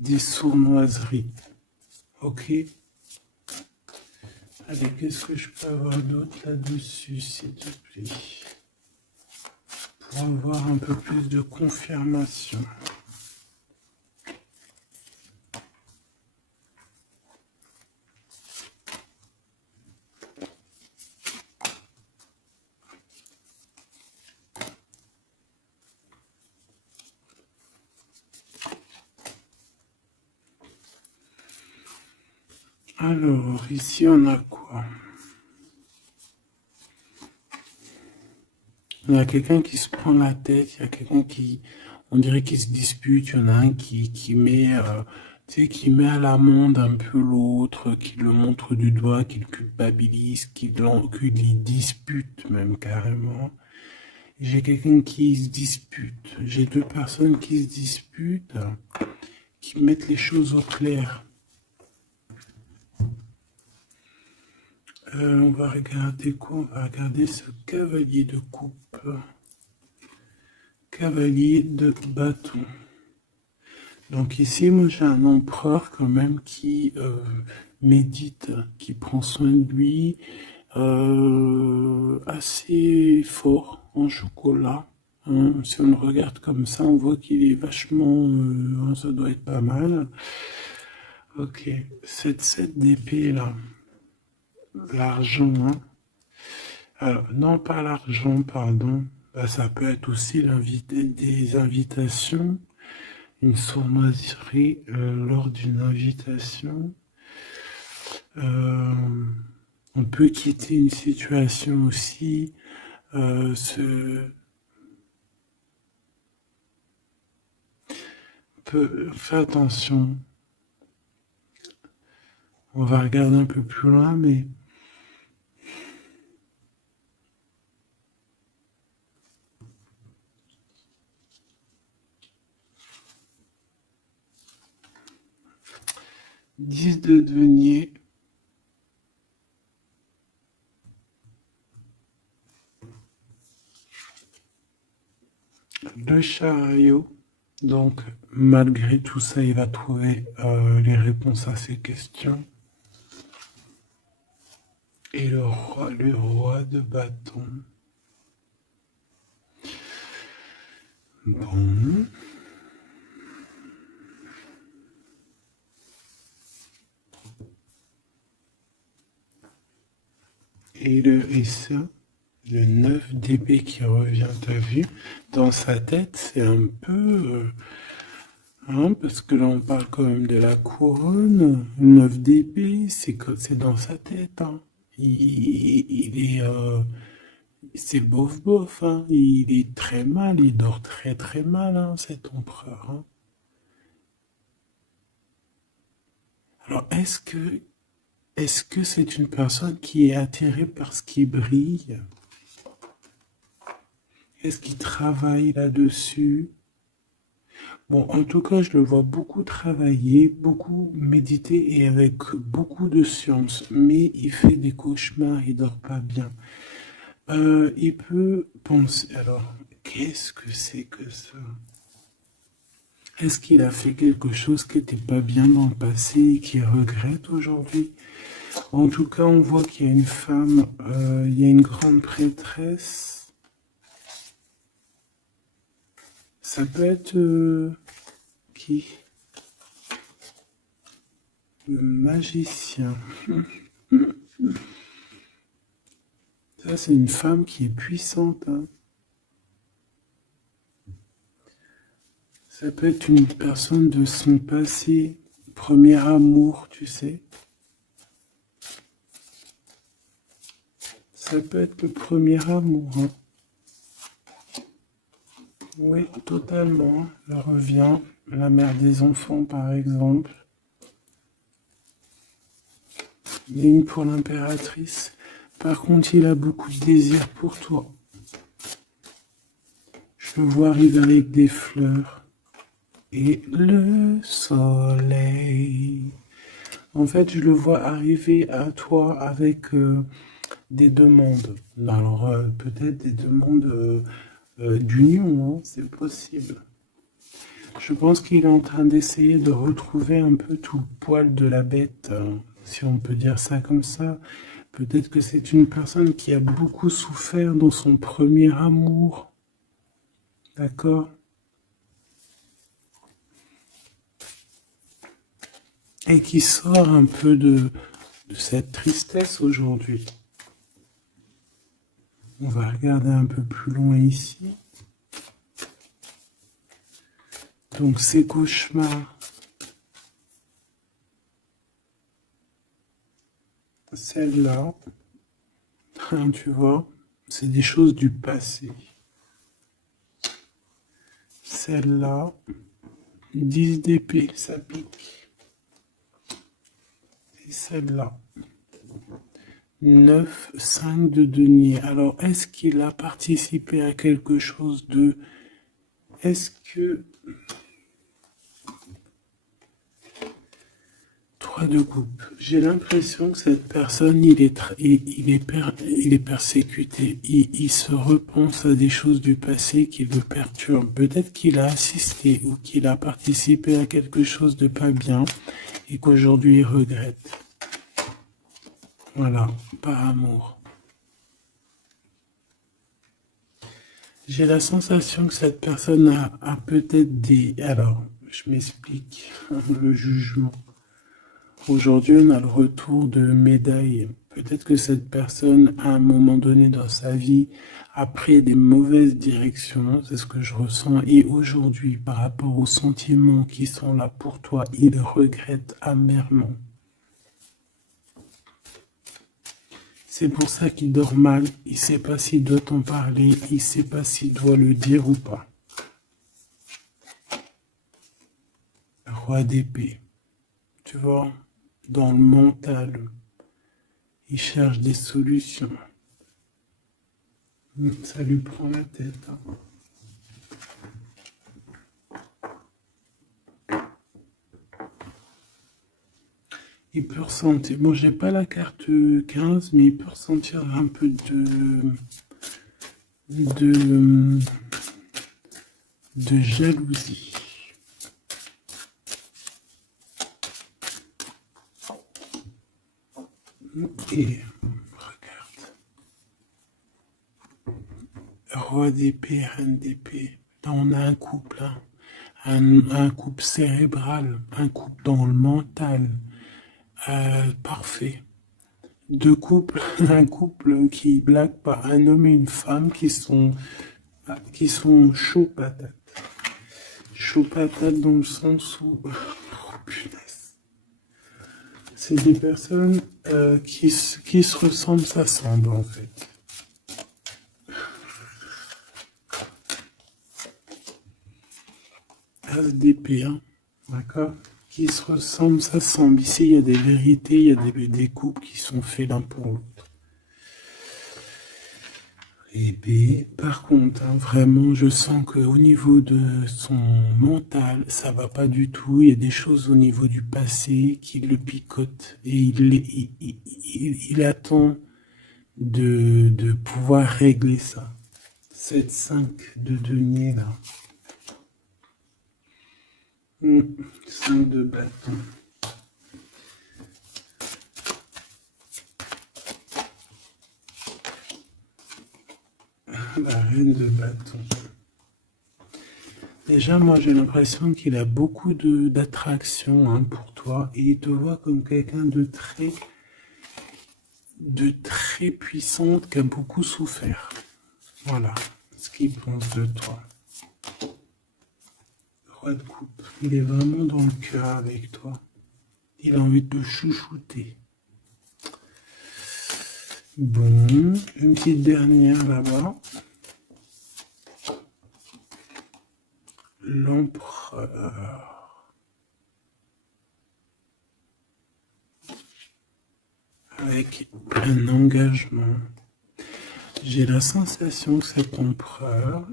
des sournoiseries. Ok. Allez, qu'est-ce que je peux avoir d'autre là-dessus, s'il te plaît, pour avoir un peu plus de confirmation. Alors, ici, on a quoi? Il y a quelqu'un qui se prend la tête, il y a quelqu'un qui, on dirait qu'il se dispute, il y en a un qui met, tu sais, qui met à l'amende un peu l'autre, qui le montre du doigt, qui le culpabilise, qui les dispute même carrément. J'ai quelqu'un qui se dispute, j'ai deux personnes qui se disputent, qui mettent les choses au clair. On va regarder quoi? On va regarder ce cavalier de coupe. Cavalier de bâton. Donc ici, moi j'ai un empereur quand même qui médite, qui prend soin de lui, assez fort en chocolat. Hein. Si on le regarde comme ça, on voit qu'il est vachement... ça doit être pas mal. Ok, cette 7 d'épée là, l'argent, hein. Alors, non pas l'argent, pardon. Bah, ça peut être aussi des invitations, une sournoiserie lors d'une invitation. On peut quitter une situation aussi. Faire attention. On va regarder un peu plus loin, mais 10 de denier. Le chariot. Donc, malgré tout ça, il va trouver les réponses à ses questions. Et le roi de bâton. Bon. Et ça, le 9 d'épée qui revient, t'as vu? Dans sa tête, c'est un peu... hein, parce que là, on parle quand même de la couronne. Le 9 d'épée, c'est dans sa tête. Hein. Il est... c'est bof, hein. Il est très mal, il dort très très mal, hein, cet empereur. Hein. Alors, est-ce que c'est une personne qui est attirée par ce qui brille? Est-ce qu'il travaille là-dessus? Bon, en tout cas, je le vois beaucoup travailler, beaucoup méditer et avec beaucoup de science, mais il fait des cauchemars, il dort pas bien. Il peut penser, alors, qu'est-ce que c'est que ça? Est-ce qu'il a fait quelque chose qui n'était pas bien dans le passé et qu'il regrette aujourd'hui? En tout cas, on voit qu'il y a une femme, il y a une grande prêtresse. Ça peut être qui? Le magicien. Ça, c'est une femme qui est puissante. Hein. Ça peut être une personne de son passé, premier amour, tu sais. Ça peut être le premier amour. Hein. Oui, totalement. Elle revient. La mère des enfants, par exemple. Ligne pour l'impératrice. Par contre, il a beaucoup de désir pour toi. Je le vois arriver avec des fleurs. Et le soleil. En fait, je le vois arriver à toi avec des demandes. Alors, peut-être des demandes d'union, hein, c'est possible. Je pense qu'il est en train d'essayer de retrouver un peu tout le poil de la bête, hein, si on peut dire ça comme ça. Peut-être que c'est une personne qui a beaucoup souffert dans son premier amour. D'accord? Et qui sort un peu de cette tristesse aujourd'hui. On va regarder un peu plus loin ici. Donc ces cauchemars. Celle-là, hein, tu vois, c'est des choses du passé. Celle-là, 10 d'épée, ça pique. Et celle-là, 9, 5 de denier. Alors, est-ce qu'il a participé à quelque chose de... Est-ce que... 3 de coupe. J'ai l'impression que cette personne, il est persécuté. Il se repense à des choses du passé qui le perturbent. Peut-être qu'il a assisté ou qu'il a participé à quelque chose de pas bien et qu'aujourd'hui il regrette. Voilà, par amour. J'ai la sensation que cette personne a peut-être des... Alors, je m'explique, le jugement. Aujourd'hui, on a le retour de médaille. Peut-être que cette personne, à un moment donné dans sa vie, a pris des mauvaises directions, c'est ce que je ressens. Et aujourd'hui, par rapport aux sentiments qui sont là pour toi, il regrette amèrement. C'est pour ça qu'il dort mal. Il ne sait pas s'il doit t'en parler. Il ne sait pas s'il doit le dire ou pas. Roi d'épée. Tu vois, dans le mental, il cherche des solutions. Ça lui prend la tête. Hein. Il peut ressentir, bon j'ai pas la carte 15, mais il peut ressentir un peu de jalousie. Et regarde. Roi d'épée, reine d'épée. Là on a un couple, hein. Un couple cérébral, un couple dans le mental. Parfait. Deux couples, un couple qui blague par un homme et une femme qui sont chauds patates. Chauds patates dans le sens où... Oh, punaise. C'est des personnes qui se ressemblent, s'assemblent en fait. As d'épée, hein, d'accord? Qui se ressemblent, s'assemblent. Ici, il y a des vérités, il y a des couples qui sont faits l'un pour l'autre. Et B, par contre, hein, vraiment, je sens qu'au niveau de son mental, ça va pas du tout. Il y a des choses au niveau du passé qui le picotent et il attend de pouvoir régler ça. 7-5 de denier, là. 5 de bâton. La reine de bâton. Déjà, moi, j'ai l'impression qu'il a beaucoup d'attraction hein, pour toi et il te voit comme quelqu'un de très puissante qui a beaucoup souffert. Voilà ce qu'il pense de toi. Roi de coupe. Il est vraiment dans le cœur avec toi. Il a envie de te chouchouter. Bon, une petite dernière là-bas. L'empereur. Avec un engagement. J'ai la sensation que cet empereur,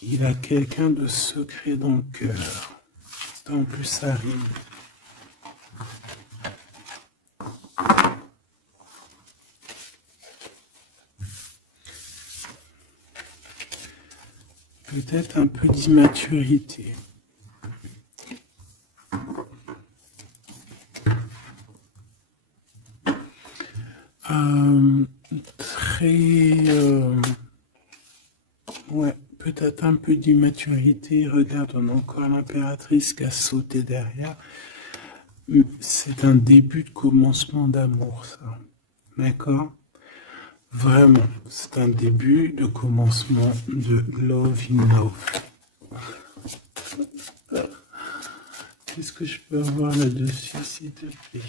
il a quelqu'un de secret dans le cœur. En plus, ça rime. Peut-être un peu d'immaturité. Ouais, peut-être un peu d'immaturité. Regarde, on a encore l'impératrice qui a sauté derrière. C'est un début de commencement d'amour, ça. D'accord? Vraiment, c'est un début de commencement de love in love. Qu'est-ce que je peux avoir là-dessus, s'il te plaît?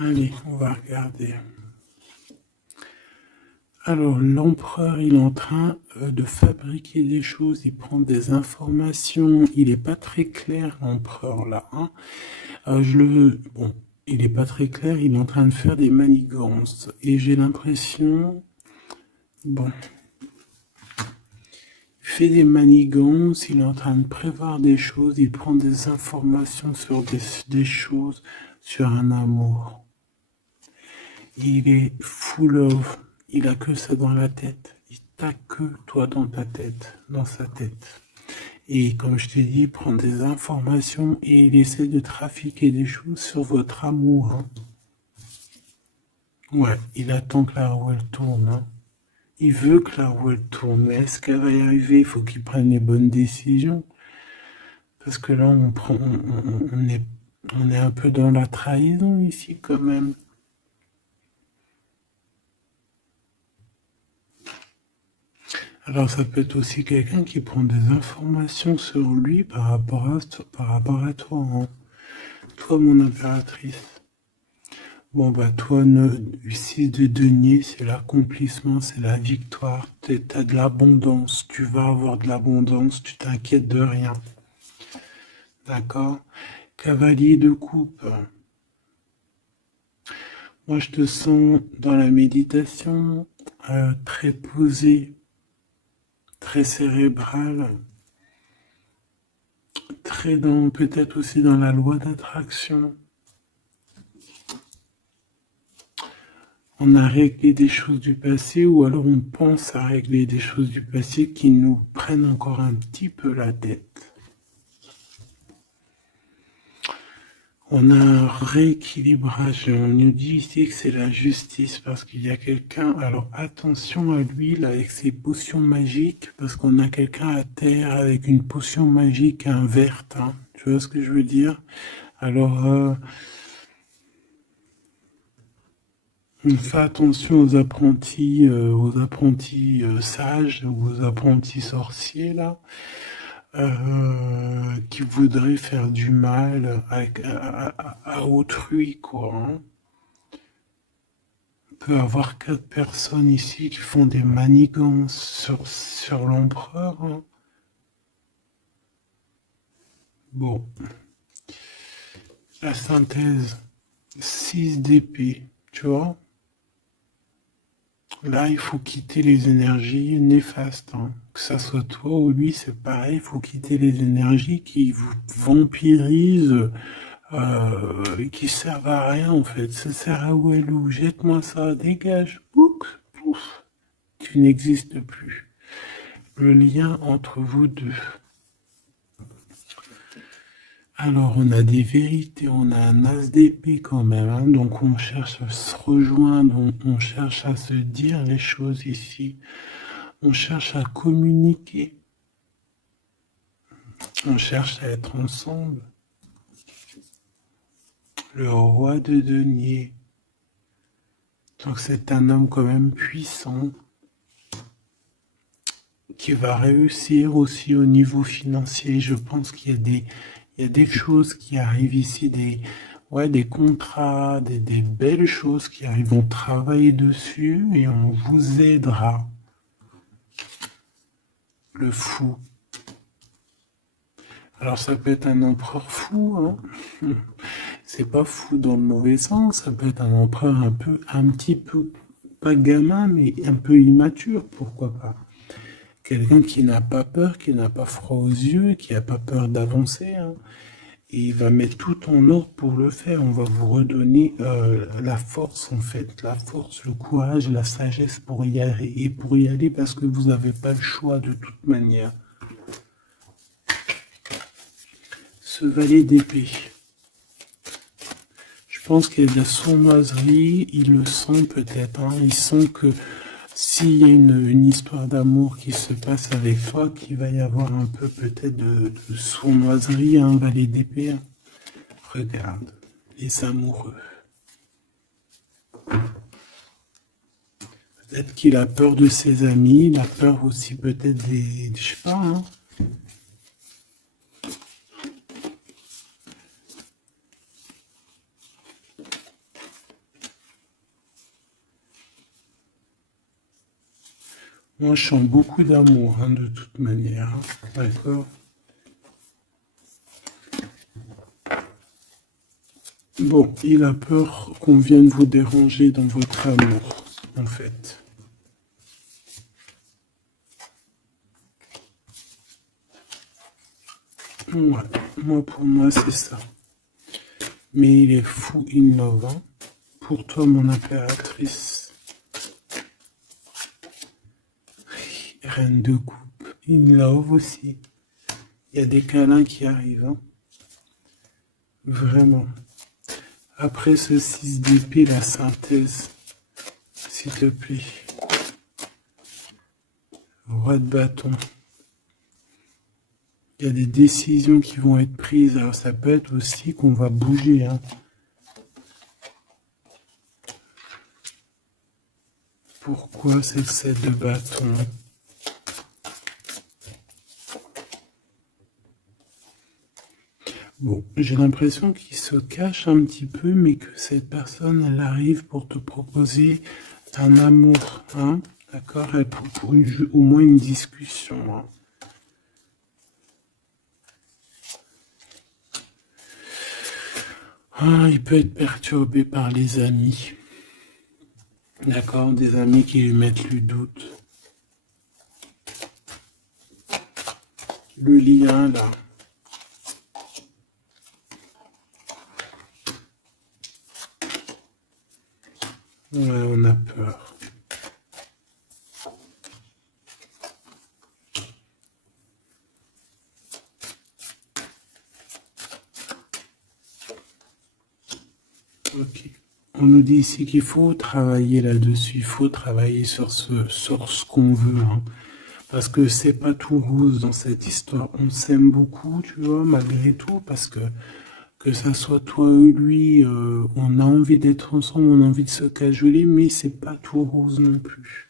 Allez, on va regarder. Alors, l'empereur, il est en train de fabriquer des choses, il prend des informations, il n'est pas très clair, l'empereur, là. Hein. Bon, il n'est pas très clair, il est en train de faire des manigances. Et j'ai l'impression... Bon... Il fait des manigances, il est en train de prévoir des choses, il prend des informations sur des choses, sur un amour. Il est full of, il a que ça dans la tête. Il t'a que toi dans ta tête, dans sa tête. Et comme je t'ai dit, il prend des informations et il essaie de trafiquer des choses sur votre amour. Hein. Ouais, il attend que la roue elle tourne. Hein. Il veut que la roue elle tourne, mais est-ce qu'elle va y arriver? Il faut qu'il prenne les bonnes décisions. Parce que là, on est un peu dans la trahison ici quand même. Alors ça peut être aussi quelqu'un qui prend des informations sur lui par rapport à toi, hein. Toi, mon impératrice. Bon bah toi, 6 de denier, c'est l'accomplissement, c'est la victoire. T'as de l'abondance, tu vas avoir de l'abondance, tu t'inquiètes de rien. D'accord? Cavalier de coupe. Moi, je te sens dans la méditation, très posé, très cérébral, très dans, peut-être aussi dans la loi d'attraction. On a réglé des choses du passé ou alors on pense à régler des choses du passé qui nous prennent encore un petit peu la tête. On a un rééquilibrage. On nous dit ici que c'est la justice parce qu'il y a quelqu'un. Alors attention à lui là avec ses potions magiques parce qu'on a quelqu'un à terre avec une potion magique verte. Hein. Tu vois ce que je veux dire? Alors on fait attention aux apprentis sages, aux apprentis sorciers là. Qui voudrait faire du mal à autrui, quoi. Hein. On peut avoir 4 personnes ici qui font des manigances sur l'empereur. Hein. Bon. La synthèse. 6 d'épée, tu vois. Là, il faut quitter les énergies néfastes. Hein. Que ça soit toi ou lui, c'est pareil. Il faut quitter les énergies qui vous vampirisent, qui servent à rien en fait. Ça sert à où elle ou jette-moi ça, dégage. Pouf, pouf. Tu n'existes plus. Le lien entre vous deux. Alors, on a des vérités, on a un as d'épée quand même, hein, donc on cherche à se rejoindre, on cherche à se dire les choses ici, on cherche à communiquer, on cherche à être ensemble. Le roi de denier, donc c'est un homme quand même puissant, qui va réussir aussi au niveau financier. Je pense qu'il y a des choses qui arrivent ici, des contrats, des belles choses qui arrivent. On travaille dessus et on vous aidera. Le fou. Alors ça peut être un empereur fou, hein. C'est pas fou dans le mauvais sens, ça peut être un empereur un petit peu, pas gamin, mais un peu immature, pourquoi pas. Quelqu'un qui n'a pas peur, qui n'a pas froid aux yeux, qui n'a pas peur d'avancer. Hein. Et il va mettre tout en ordre pour le faire. On va vous redonner la force, en fait. La force, le courage, la sagesse pour y aller. Et pour y aller parce que vous n'avez pas le choix de toute manière. Ce valet d'épée. Je pense qu'il y a de la sournoiserie. Il le sent peut-être. Hein. Il sent que s'il y a une histoire d'amour qui se passe avec toi, qu'il va y avoir un peu peut-être de sournoiserie, un valet d'épée. Regarde, les amoureux. Peut-être qu'il a peur de ses amis, il a peur aussi peut-être je sais pas, hein. Moi, je sens beaucoup d'amour, hein, de toute manière. Hein. D'accord? Bon, il a peur qu'on vienne vous déranger dans votre amour, en fait. Ouais, moi, pour moi, c'est ça. Mais il est fou innovant. Pour toi, mon impératrice, reine de coupe, in love aussi. Il y a des câlins qui arrivent, hein. Vraiment. Après ce 6 d'épée, la synthèse, s'il te plaît. Roi de bâton. Il y a des décisions qui vont être prises. Alors ça peut être aussi qu'on va bouger, hein. Pourquoi c'est le 7 de bâton? Bon, j'ai l'impression qu'il se cache un petit peu, mais que cette personne, elle arrive pour te proposer un amour, hein, d'accord, pour au moins une discussion, hein. Ah, il peut être perturbé par les amis, d'accord, des amis qui lui mettent le doute. Le lien, là. Ouais, on a peur. Ok. On nous dit ici qu'il faut travailler là-dessus, il faut travailler sur ce qu'on veut, hein. Parce que c'est pas tout rose dans cette histoire. On s'aime beaucoup, tu vois, malgré tout, parce que ça soit toi ou lui, on a envie d'être ensemble, on a envie de se cajoler, mais c'est pas tout rose non plus.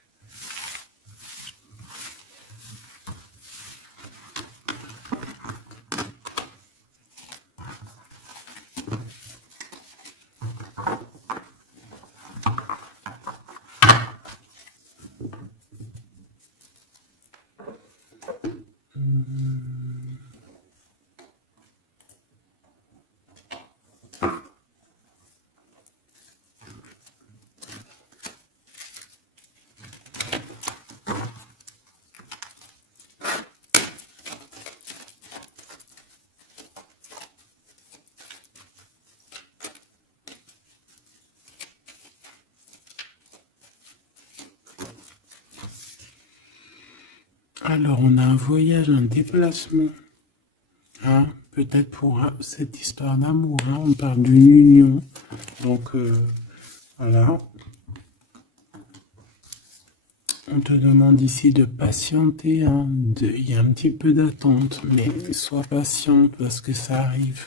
Alors, on a un voyage, un déplacement, hein, peut-être pour cette histoire d'amour, hein, on parle d'une union, donc voilà. On te demande ici de patienter, hein, il y a un petit peu d'attente, mais sois patiente parce que ça arrive.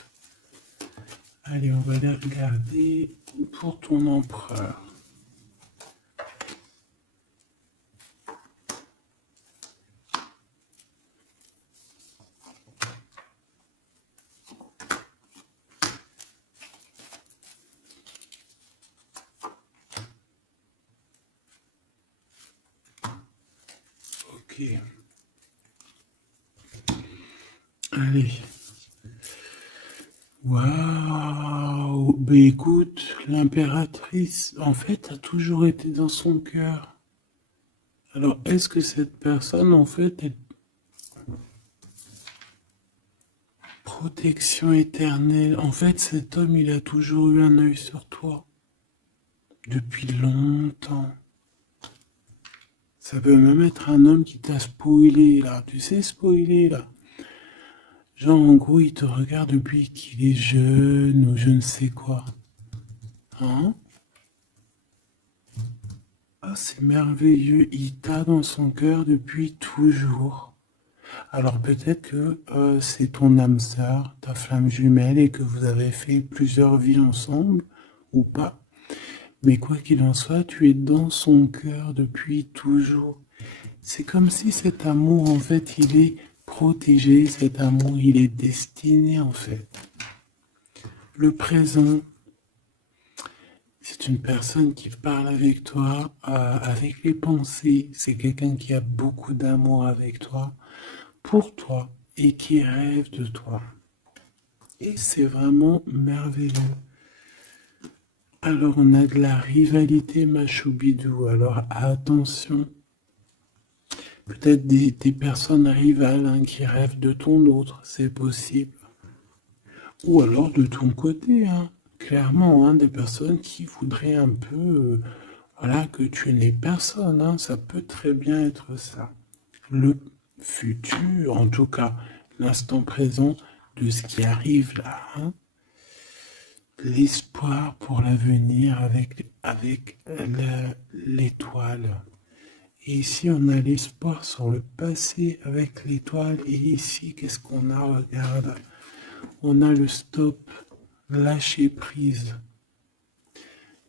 Allez, on va les regarder pour ton empereur. Ok. Allez. Waouh! Ben écoute, l'impératrice, en fait, a toujours été dans son cœur. Alors, est-ce que cette personne, en fait, est protection éternelle? En fait, cet homme, il a toujours eu un œil sur toi. Depuis longtemps. Ça peut même être un homme qui t'a spoilé, là. Tu sais, spoiler, là. Genre, en gros, il te regarde depuis qu'il est jeune ou je ne sais quoi. Hein? Ah, c'est merveilleux. Il t'a dans son cœur depuis toujours. Alors peut-être que c'est ton âme sœur, ta flamme jumelle, et que vous avez fait plusieurs vies ensemble, ou pas. Mais quoi qu'il en soit, tu es dans son cœur depuis toujours. C'est comme si cet amour, en fait, il est protégé, cet amour, il est destiné, en fait. Le présent, C'est une personne qui parle avec toi, avec les pensées. C'est quelqu'un qui a beaucoup d'amour avec toi, pour toi, et qui rêve de toi. Et c'est vraiment merveilleux. Alors on a de la rivalité machoubidou. Alors attention. Peut-être des personnes rivales hein, qui rêvent de ton autre, c'est possible. Ou alors de ton côté, hein, clairement, hein, des personnes qui voudraient un peu voilà, que tu n'aies personne. Hein, ça peut très bien être ça. Le futur, en tout cas, l'instant présent de ce qui arrive là. Hein, l'espoir pour l'avenir avec l'étoile. Et ici, on a l'espoir sur le passé avec l'étoile. Et ici, qu'est-ce qu'on a? Regarde. On a le stop, lâcher prise.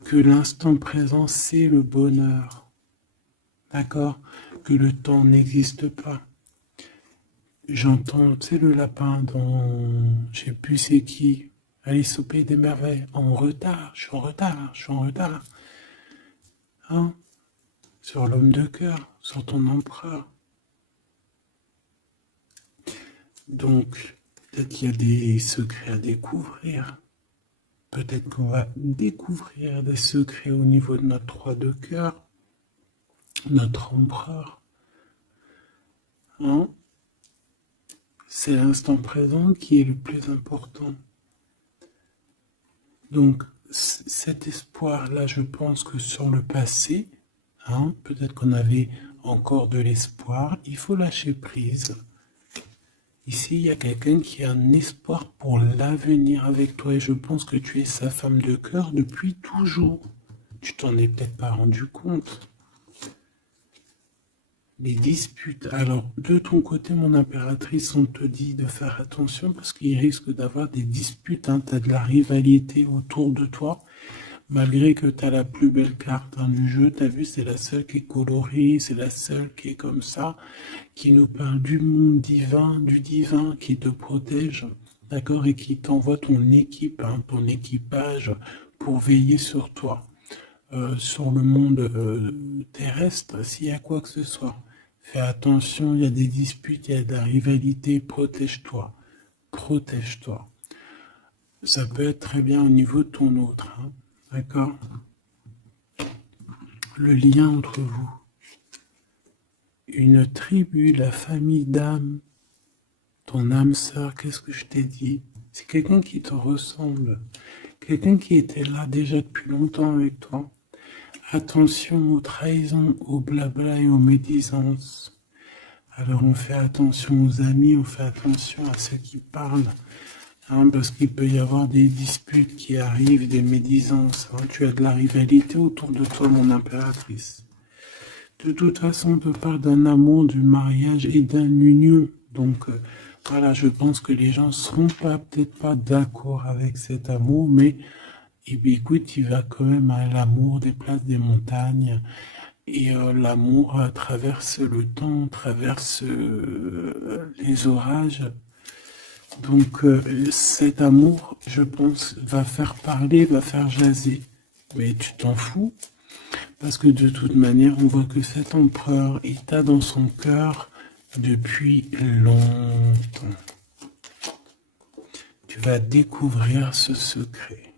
Que l'instant présent, c'est le bonheur. D'accord? Que le temps n'existe pas. J'entends, tu sais, le lapin dans, je sais plus c'est qui, Alice au Pays des Merveilles. En retard, je suis en retard, je suis en retard. Hein? Sur l'homme de cœur, sur ton empereur. Donc, peut-être qu'il y a des secrets à découvrir. Peut-être qu'on va découvrir des secrets au niveau de notre roi de cœur, notre empereur. Hein? C'est l'instant présent qui est le plus important. Donc, cet espoir-là, je pense que sur le passé, hein, peut-être qu'on avait encore de l'espoir, il faut lâcher prise. Ici, il y a quelqu'un qui a un espoir pour l'avenir avec toi et je pense que tu es sa femme de cœur depuis toujours. Tu t'en es peut-être pas rendu compte. Les disputes. Alors, de ton côté, mon impératrice, on te dit de faire attention parce qu'il risque d'avoir des disputes. Hein. Tu as de la rivalité autour de toi. Malgré que tu as la plus belle carte hein, du jeu, tu as vu, c'est la seule qui est colorée, c'est la seule qui est comme ça, qui nous parle du monde divin, du divin qui te protège, d'accord, et qui t'envoie ton équipe, hein, ton équipage pour veiller sur toi, sur le monde terrestre, s'il y a quoi que ce soit. Fais attention, il y a des disputes, il y a de la rivalité, protège-toi, protège-toi. Ça peut être très bien au niveau de ton autre, hein. D'accord? Le lien entre vous. Une tribu, la famille d'âme, ton âme sœur, qu'est-ce que je t'ai dit? C'est quelqu'un qui te ressemble. Quelqu'un qui était là déjà depuis longtemps avec toi. Attention aux trahisons, aux blabla et aux médisances. Alors on fait attention aux amis, on fait attention à ceux qui parlent. Hein, parce qu'il peut y avoir des disputes qui arrivent, des médisances. Hein. Tu as de la rivalité autour de toi, mon impératrice. De toute façon, on te parle d'un amour, du mariage et d'une union. Donc, voilà, je pense que les gens ne seront peut-être pas d'accord avec cet amour, mais eh bien, écoute, il va quand même à l'amour des places des montagnes. Et l'amour traverse le temps, traverse les orages. Donc cet amour, je pense, va faire parler, va faire jaser. Mais tu t'en fous, parce que de toute manière, on voit que cet empereur est dans son cœur depuis longtemps. Tu vas découvrir ce secret.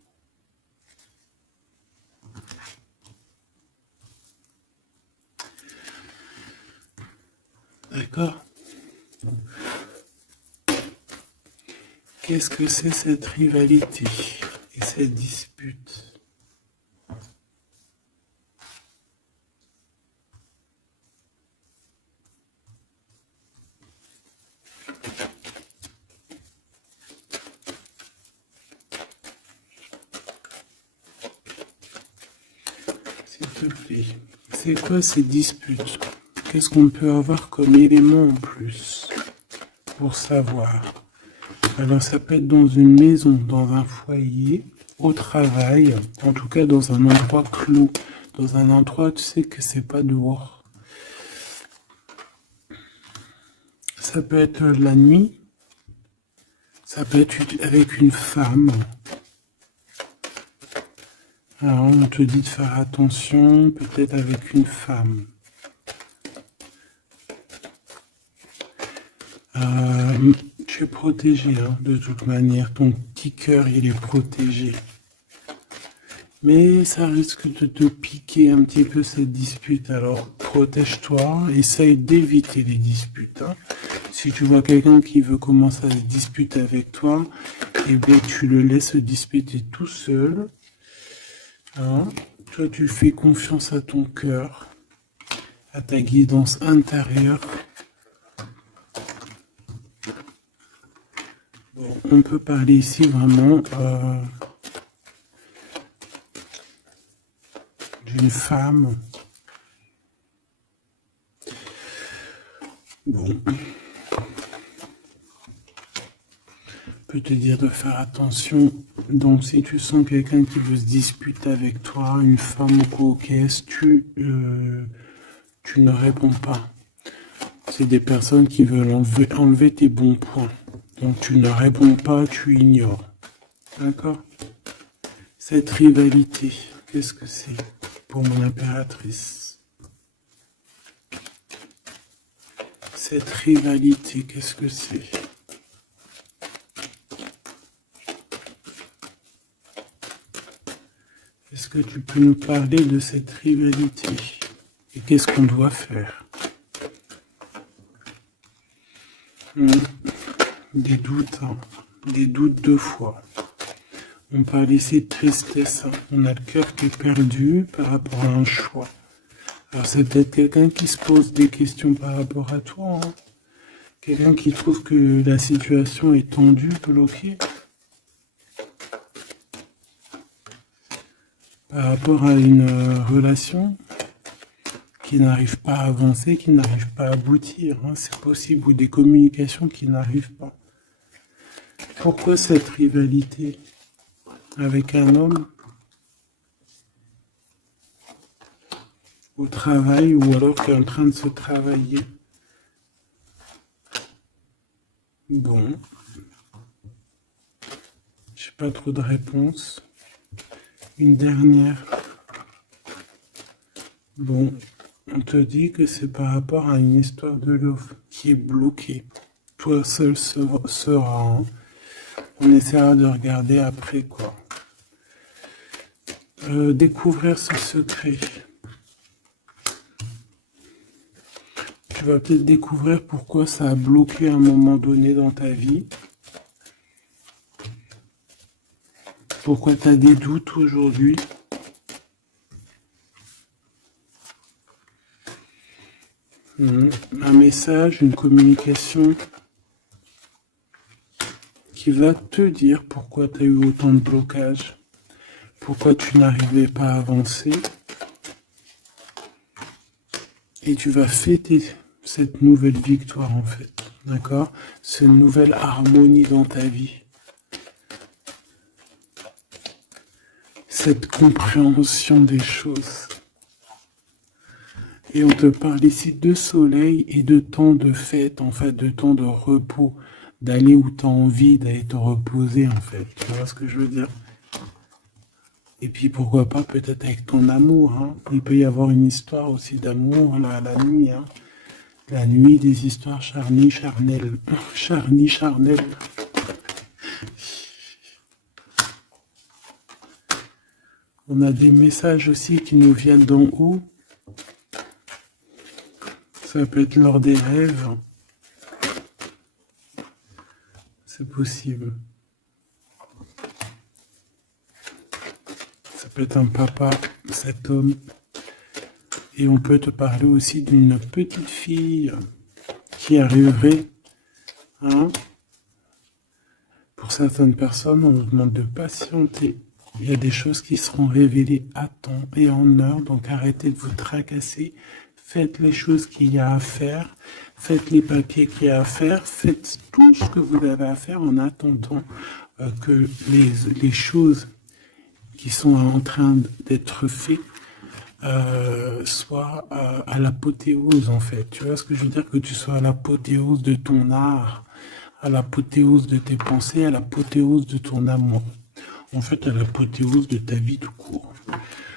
D'accord ? Qu'est-ce que c'est cette rivalité et cette dispute? S'il te plaît, c'est quoi ces disputes? Qu'est-ce qu'on peut avoir comme élément en plus pour savoir? Alors ça peut être dans une maison, dans un foyer, au travail, en tout cas dans un endroit clos, dans un endroit tu sais que c'est pas dehors. Ça peut être la nuit, ça peut être avec une femme, Alors, on te dit de faire attention, peut-être avec une femme. Tu es protégé, hein, de toute manière. Ton petit cœur, il est protégé. Mais ça risque de te piquer un petit peu cette dispute. Alors, protège-toi, essaye d'éviter les disputes. Hein. Si tu vois quelqu'un qui veut commencer à se disputer avec toi, eh bien, tu le laisses se disputer tout seul. Hein. Toi, tu fais confiance à ton cœur, à ta guidance intérieure. Bon, on peut parler ici vraiment d'une femme. Bon. Je peux te dire de faire attention. Donc, si tu sens quelqu'un qui veut se disputer avec toi, une femme ou coquesse, tu ne réponds pas. C'est des personnes qui veulent enlever tes bons points. Donc, tu ne réponds pas, tu ignores. D'accord? Cette rivalité, qu'est-ce que c'est pour mon impératrice? Cette rivalité, qu'est-ce que c'est? Est-ce que tu peux nous parler de cette rivalité? Et qu'est-ce qu'on doit faire? Des doutes, hein. Des doutes deux fois. On parle ici de tristesse. Hein. On a le cœur qui est perdu par rapport à un choix. Alors c'est peut-être quelqu'un qui se pose des questions par rapport à toi. Hein. Quelqu'un qui trouve que la situation est tendue, bloquée. Par rapport à une relation qui n'arrive pas à avancer, qui n'arrive pas à aboutir. Hein. C'est possible. Ou des communications qui n'arrivent pas. Pourquoi cette rivalité avec un homme au travail ou alors qui est en train de se travailler? Bon, j'ai pas trop de réponses. Une dernière. Bon, on te dit que c'est par rapport à une histoire de love qui est bloquée. Toi seul sera. Hein. On essaiera de regarder après quoi. Découvrir ce secret. Tu vas peut-être découvrir pourquoi ça a bloqué à un moment donné dans ta vie. Pourquoi tu as des doutes aujourd'hui. Un message, une communication qui va te dire pourquoi tu as eu autant de blocages, pourquoi tu n'arrivais pas à avancer. Et tu vas fêter cette nouvelle victoire en fait, d'accord? Cette nouvelle harmonie dans ta vie. Cette compréhension des choses. Et on te parle ici de soleil et de temps de fête, en fait, de temps de repos, d'aller où tu as envie, d'aller te reposer, en fait. Tu vois ce que je veux dire? Et puis pourquoi pas peut-être avec ton amour, hein. Il peut y avoir une histoire aussi d'amour là, la nuit, hein. La nuit des histoires charnies, charnelles. Charnies, charnelles. On a des messages aussi qui nous viennent d'en haut. Ça peut être lors des rêves. C'est possible. Ça peut être un papa, cet homme. Et on peut te parler aussi d'une petite fille qui arriverait. Hein. Pour certaines personnes, on nous demande de patienter. Il y a des choses qui seront révélées à temps et en heure. Donc arrêtez de vous tracasser. Faites les choses qu'il y a à faire, faites les papiers qu'il y a à faire, faites tout ce que vous avez à faire en attendant que les choses qui sont en train d'être faites soient à l'apothéose en fait. Tu vois ce que je veux dire? Que tu sois à l'apothéose de ton art, à l'apothéose de tes pensées, à l'apothéose de ton amour. En fait, à l'apothéose de ta vie tout court.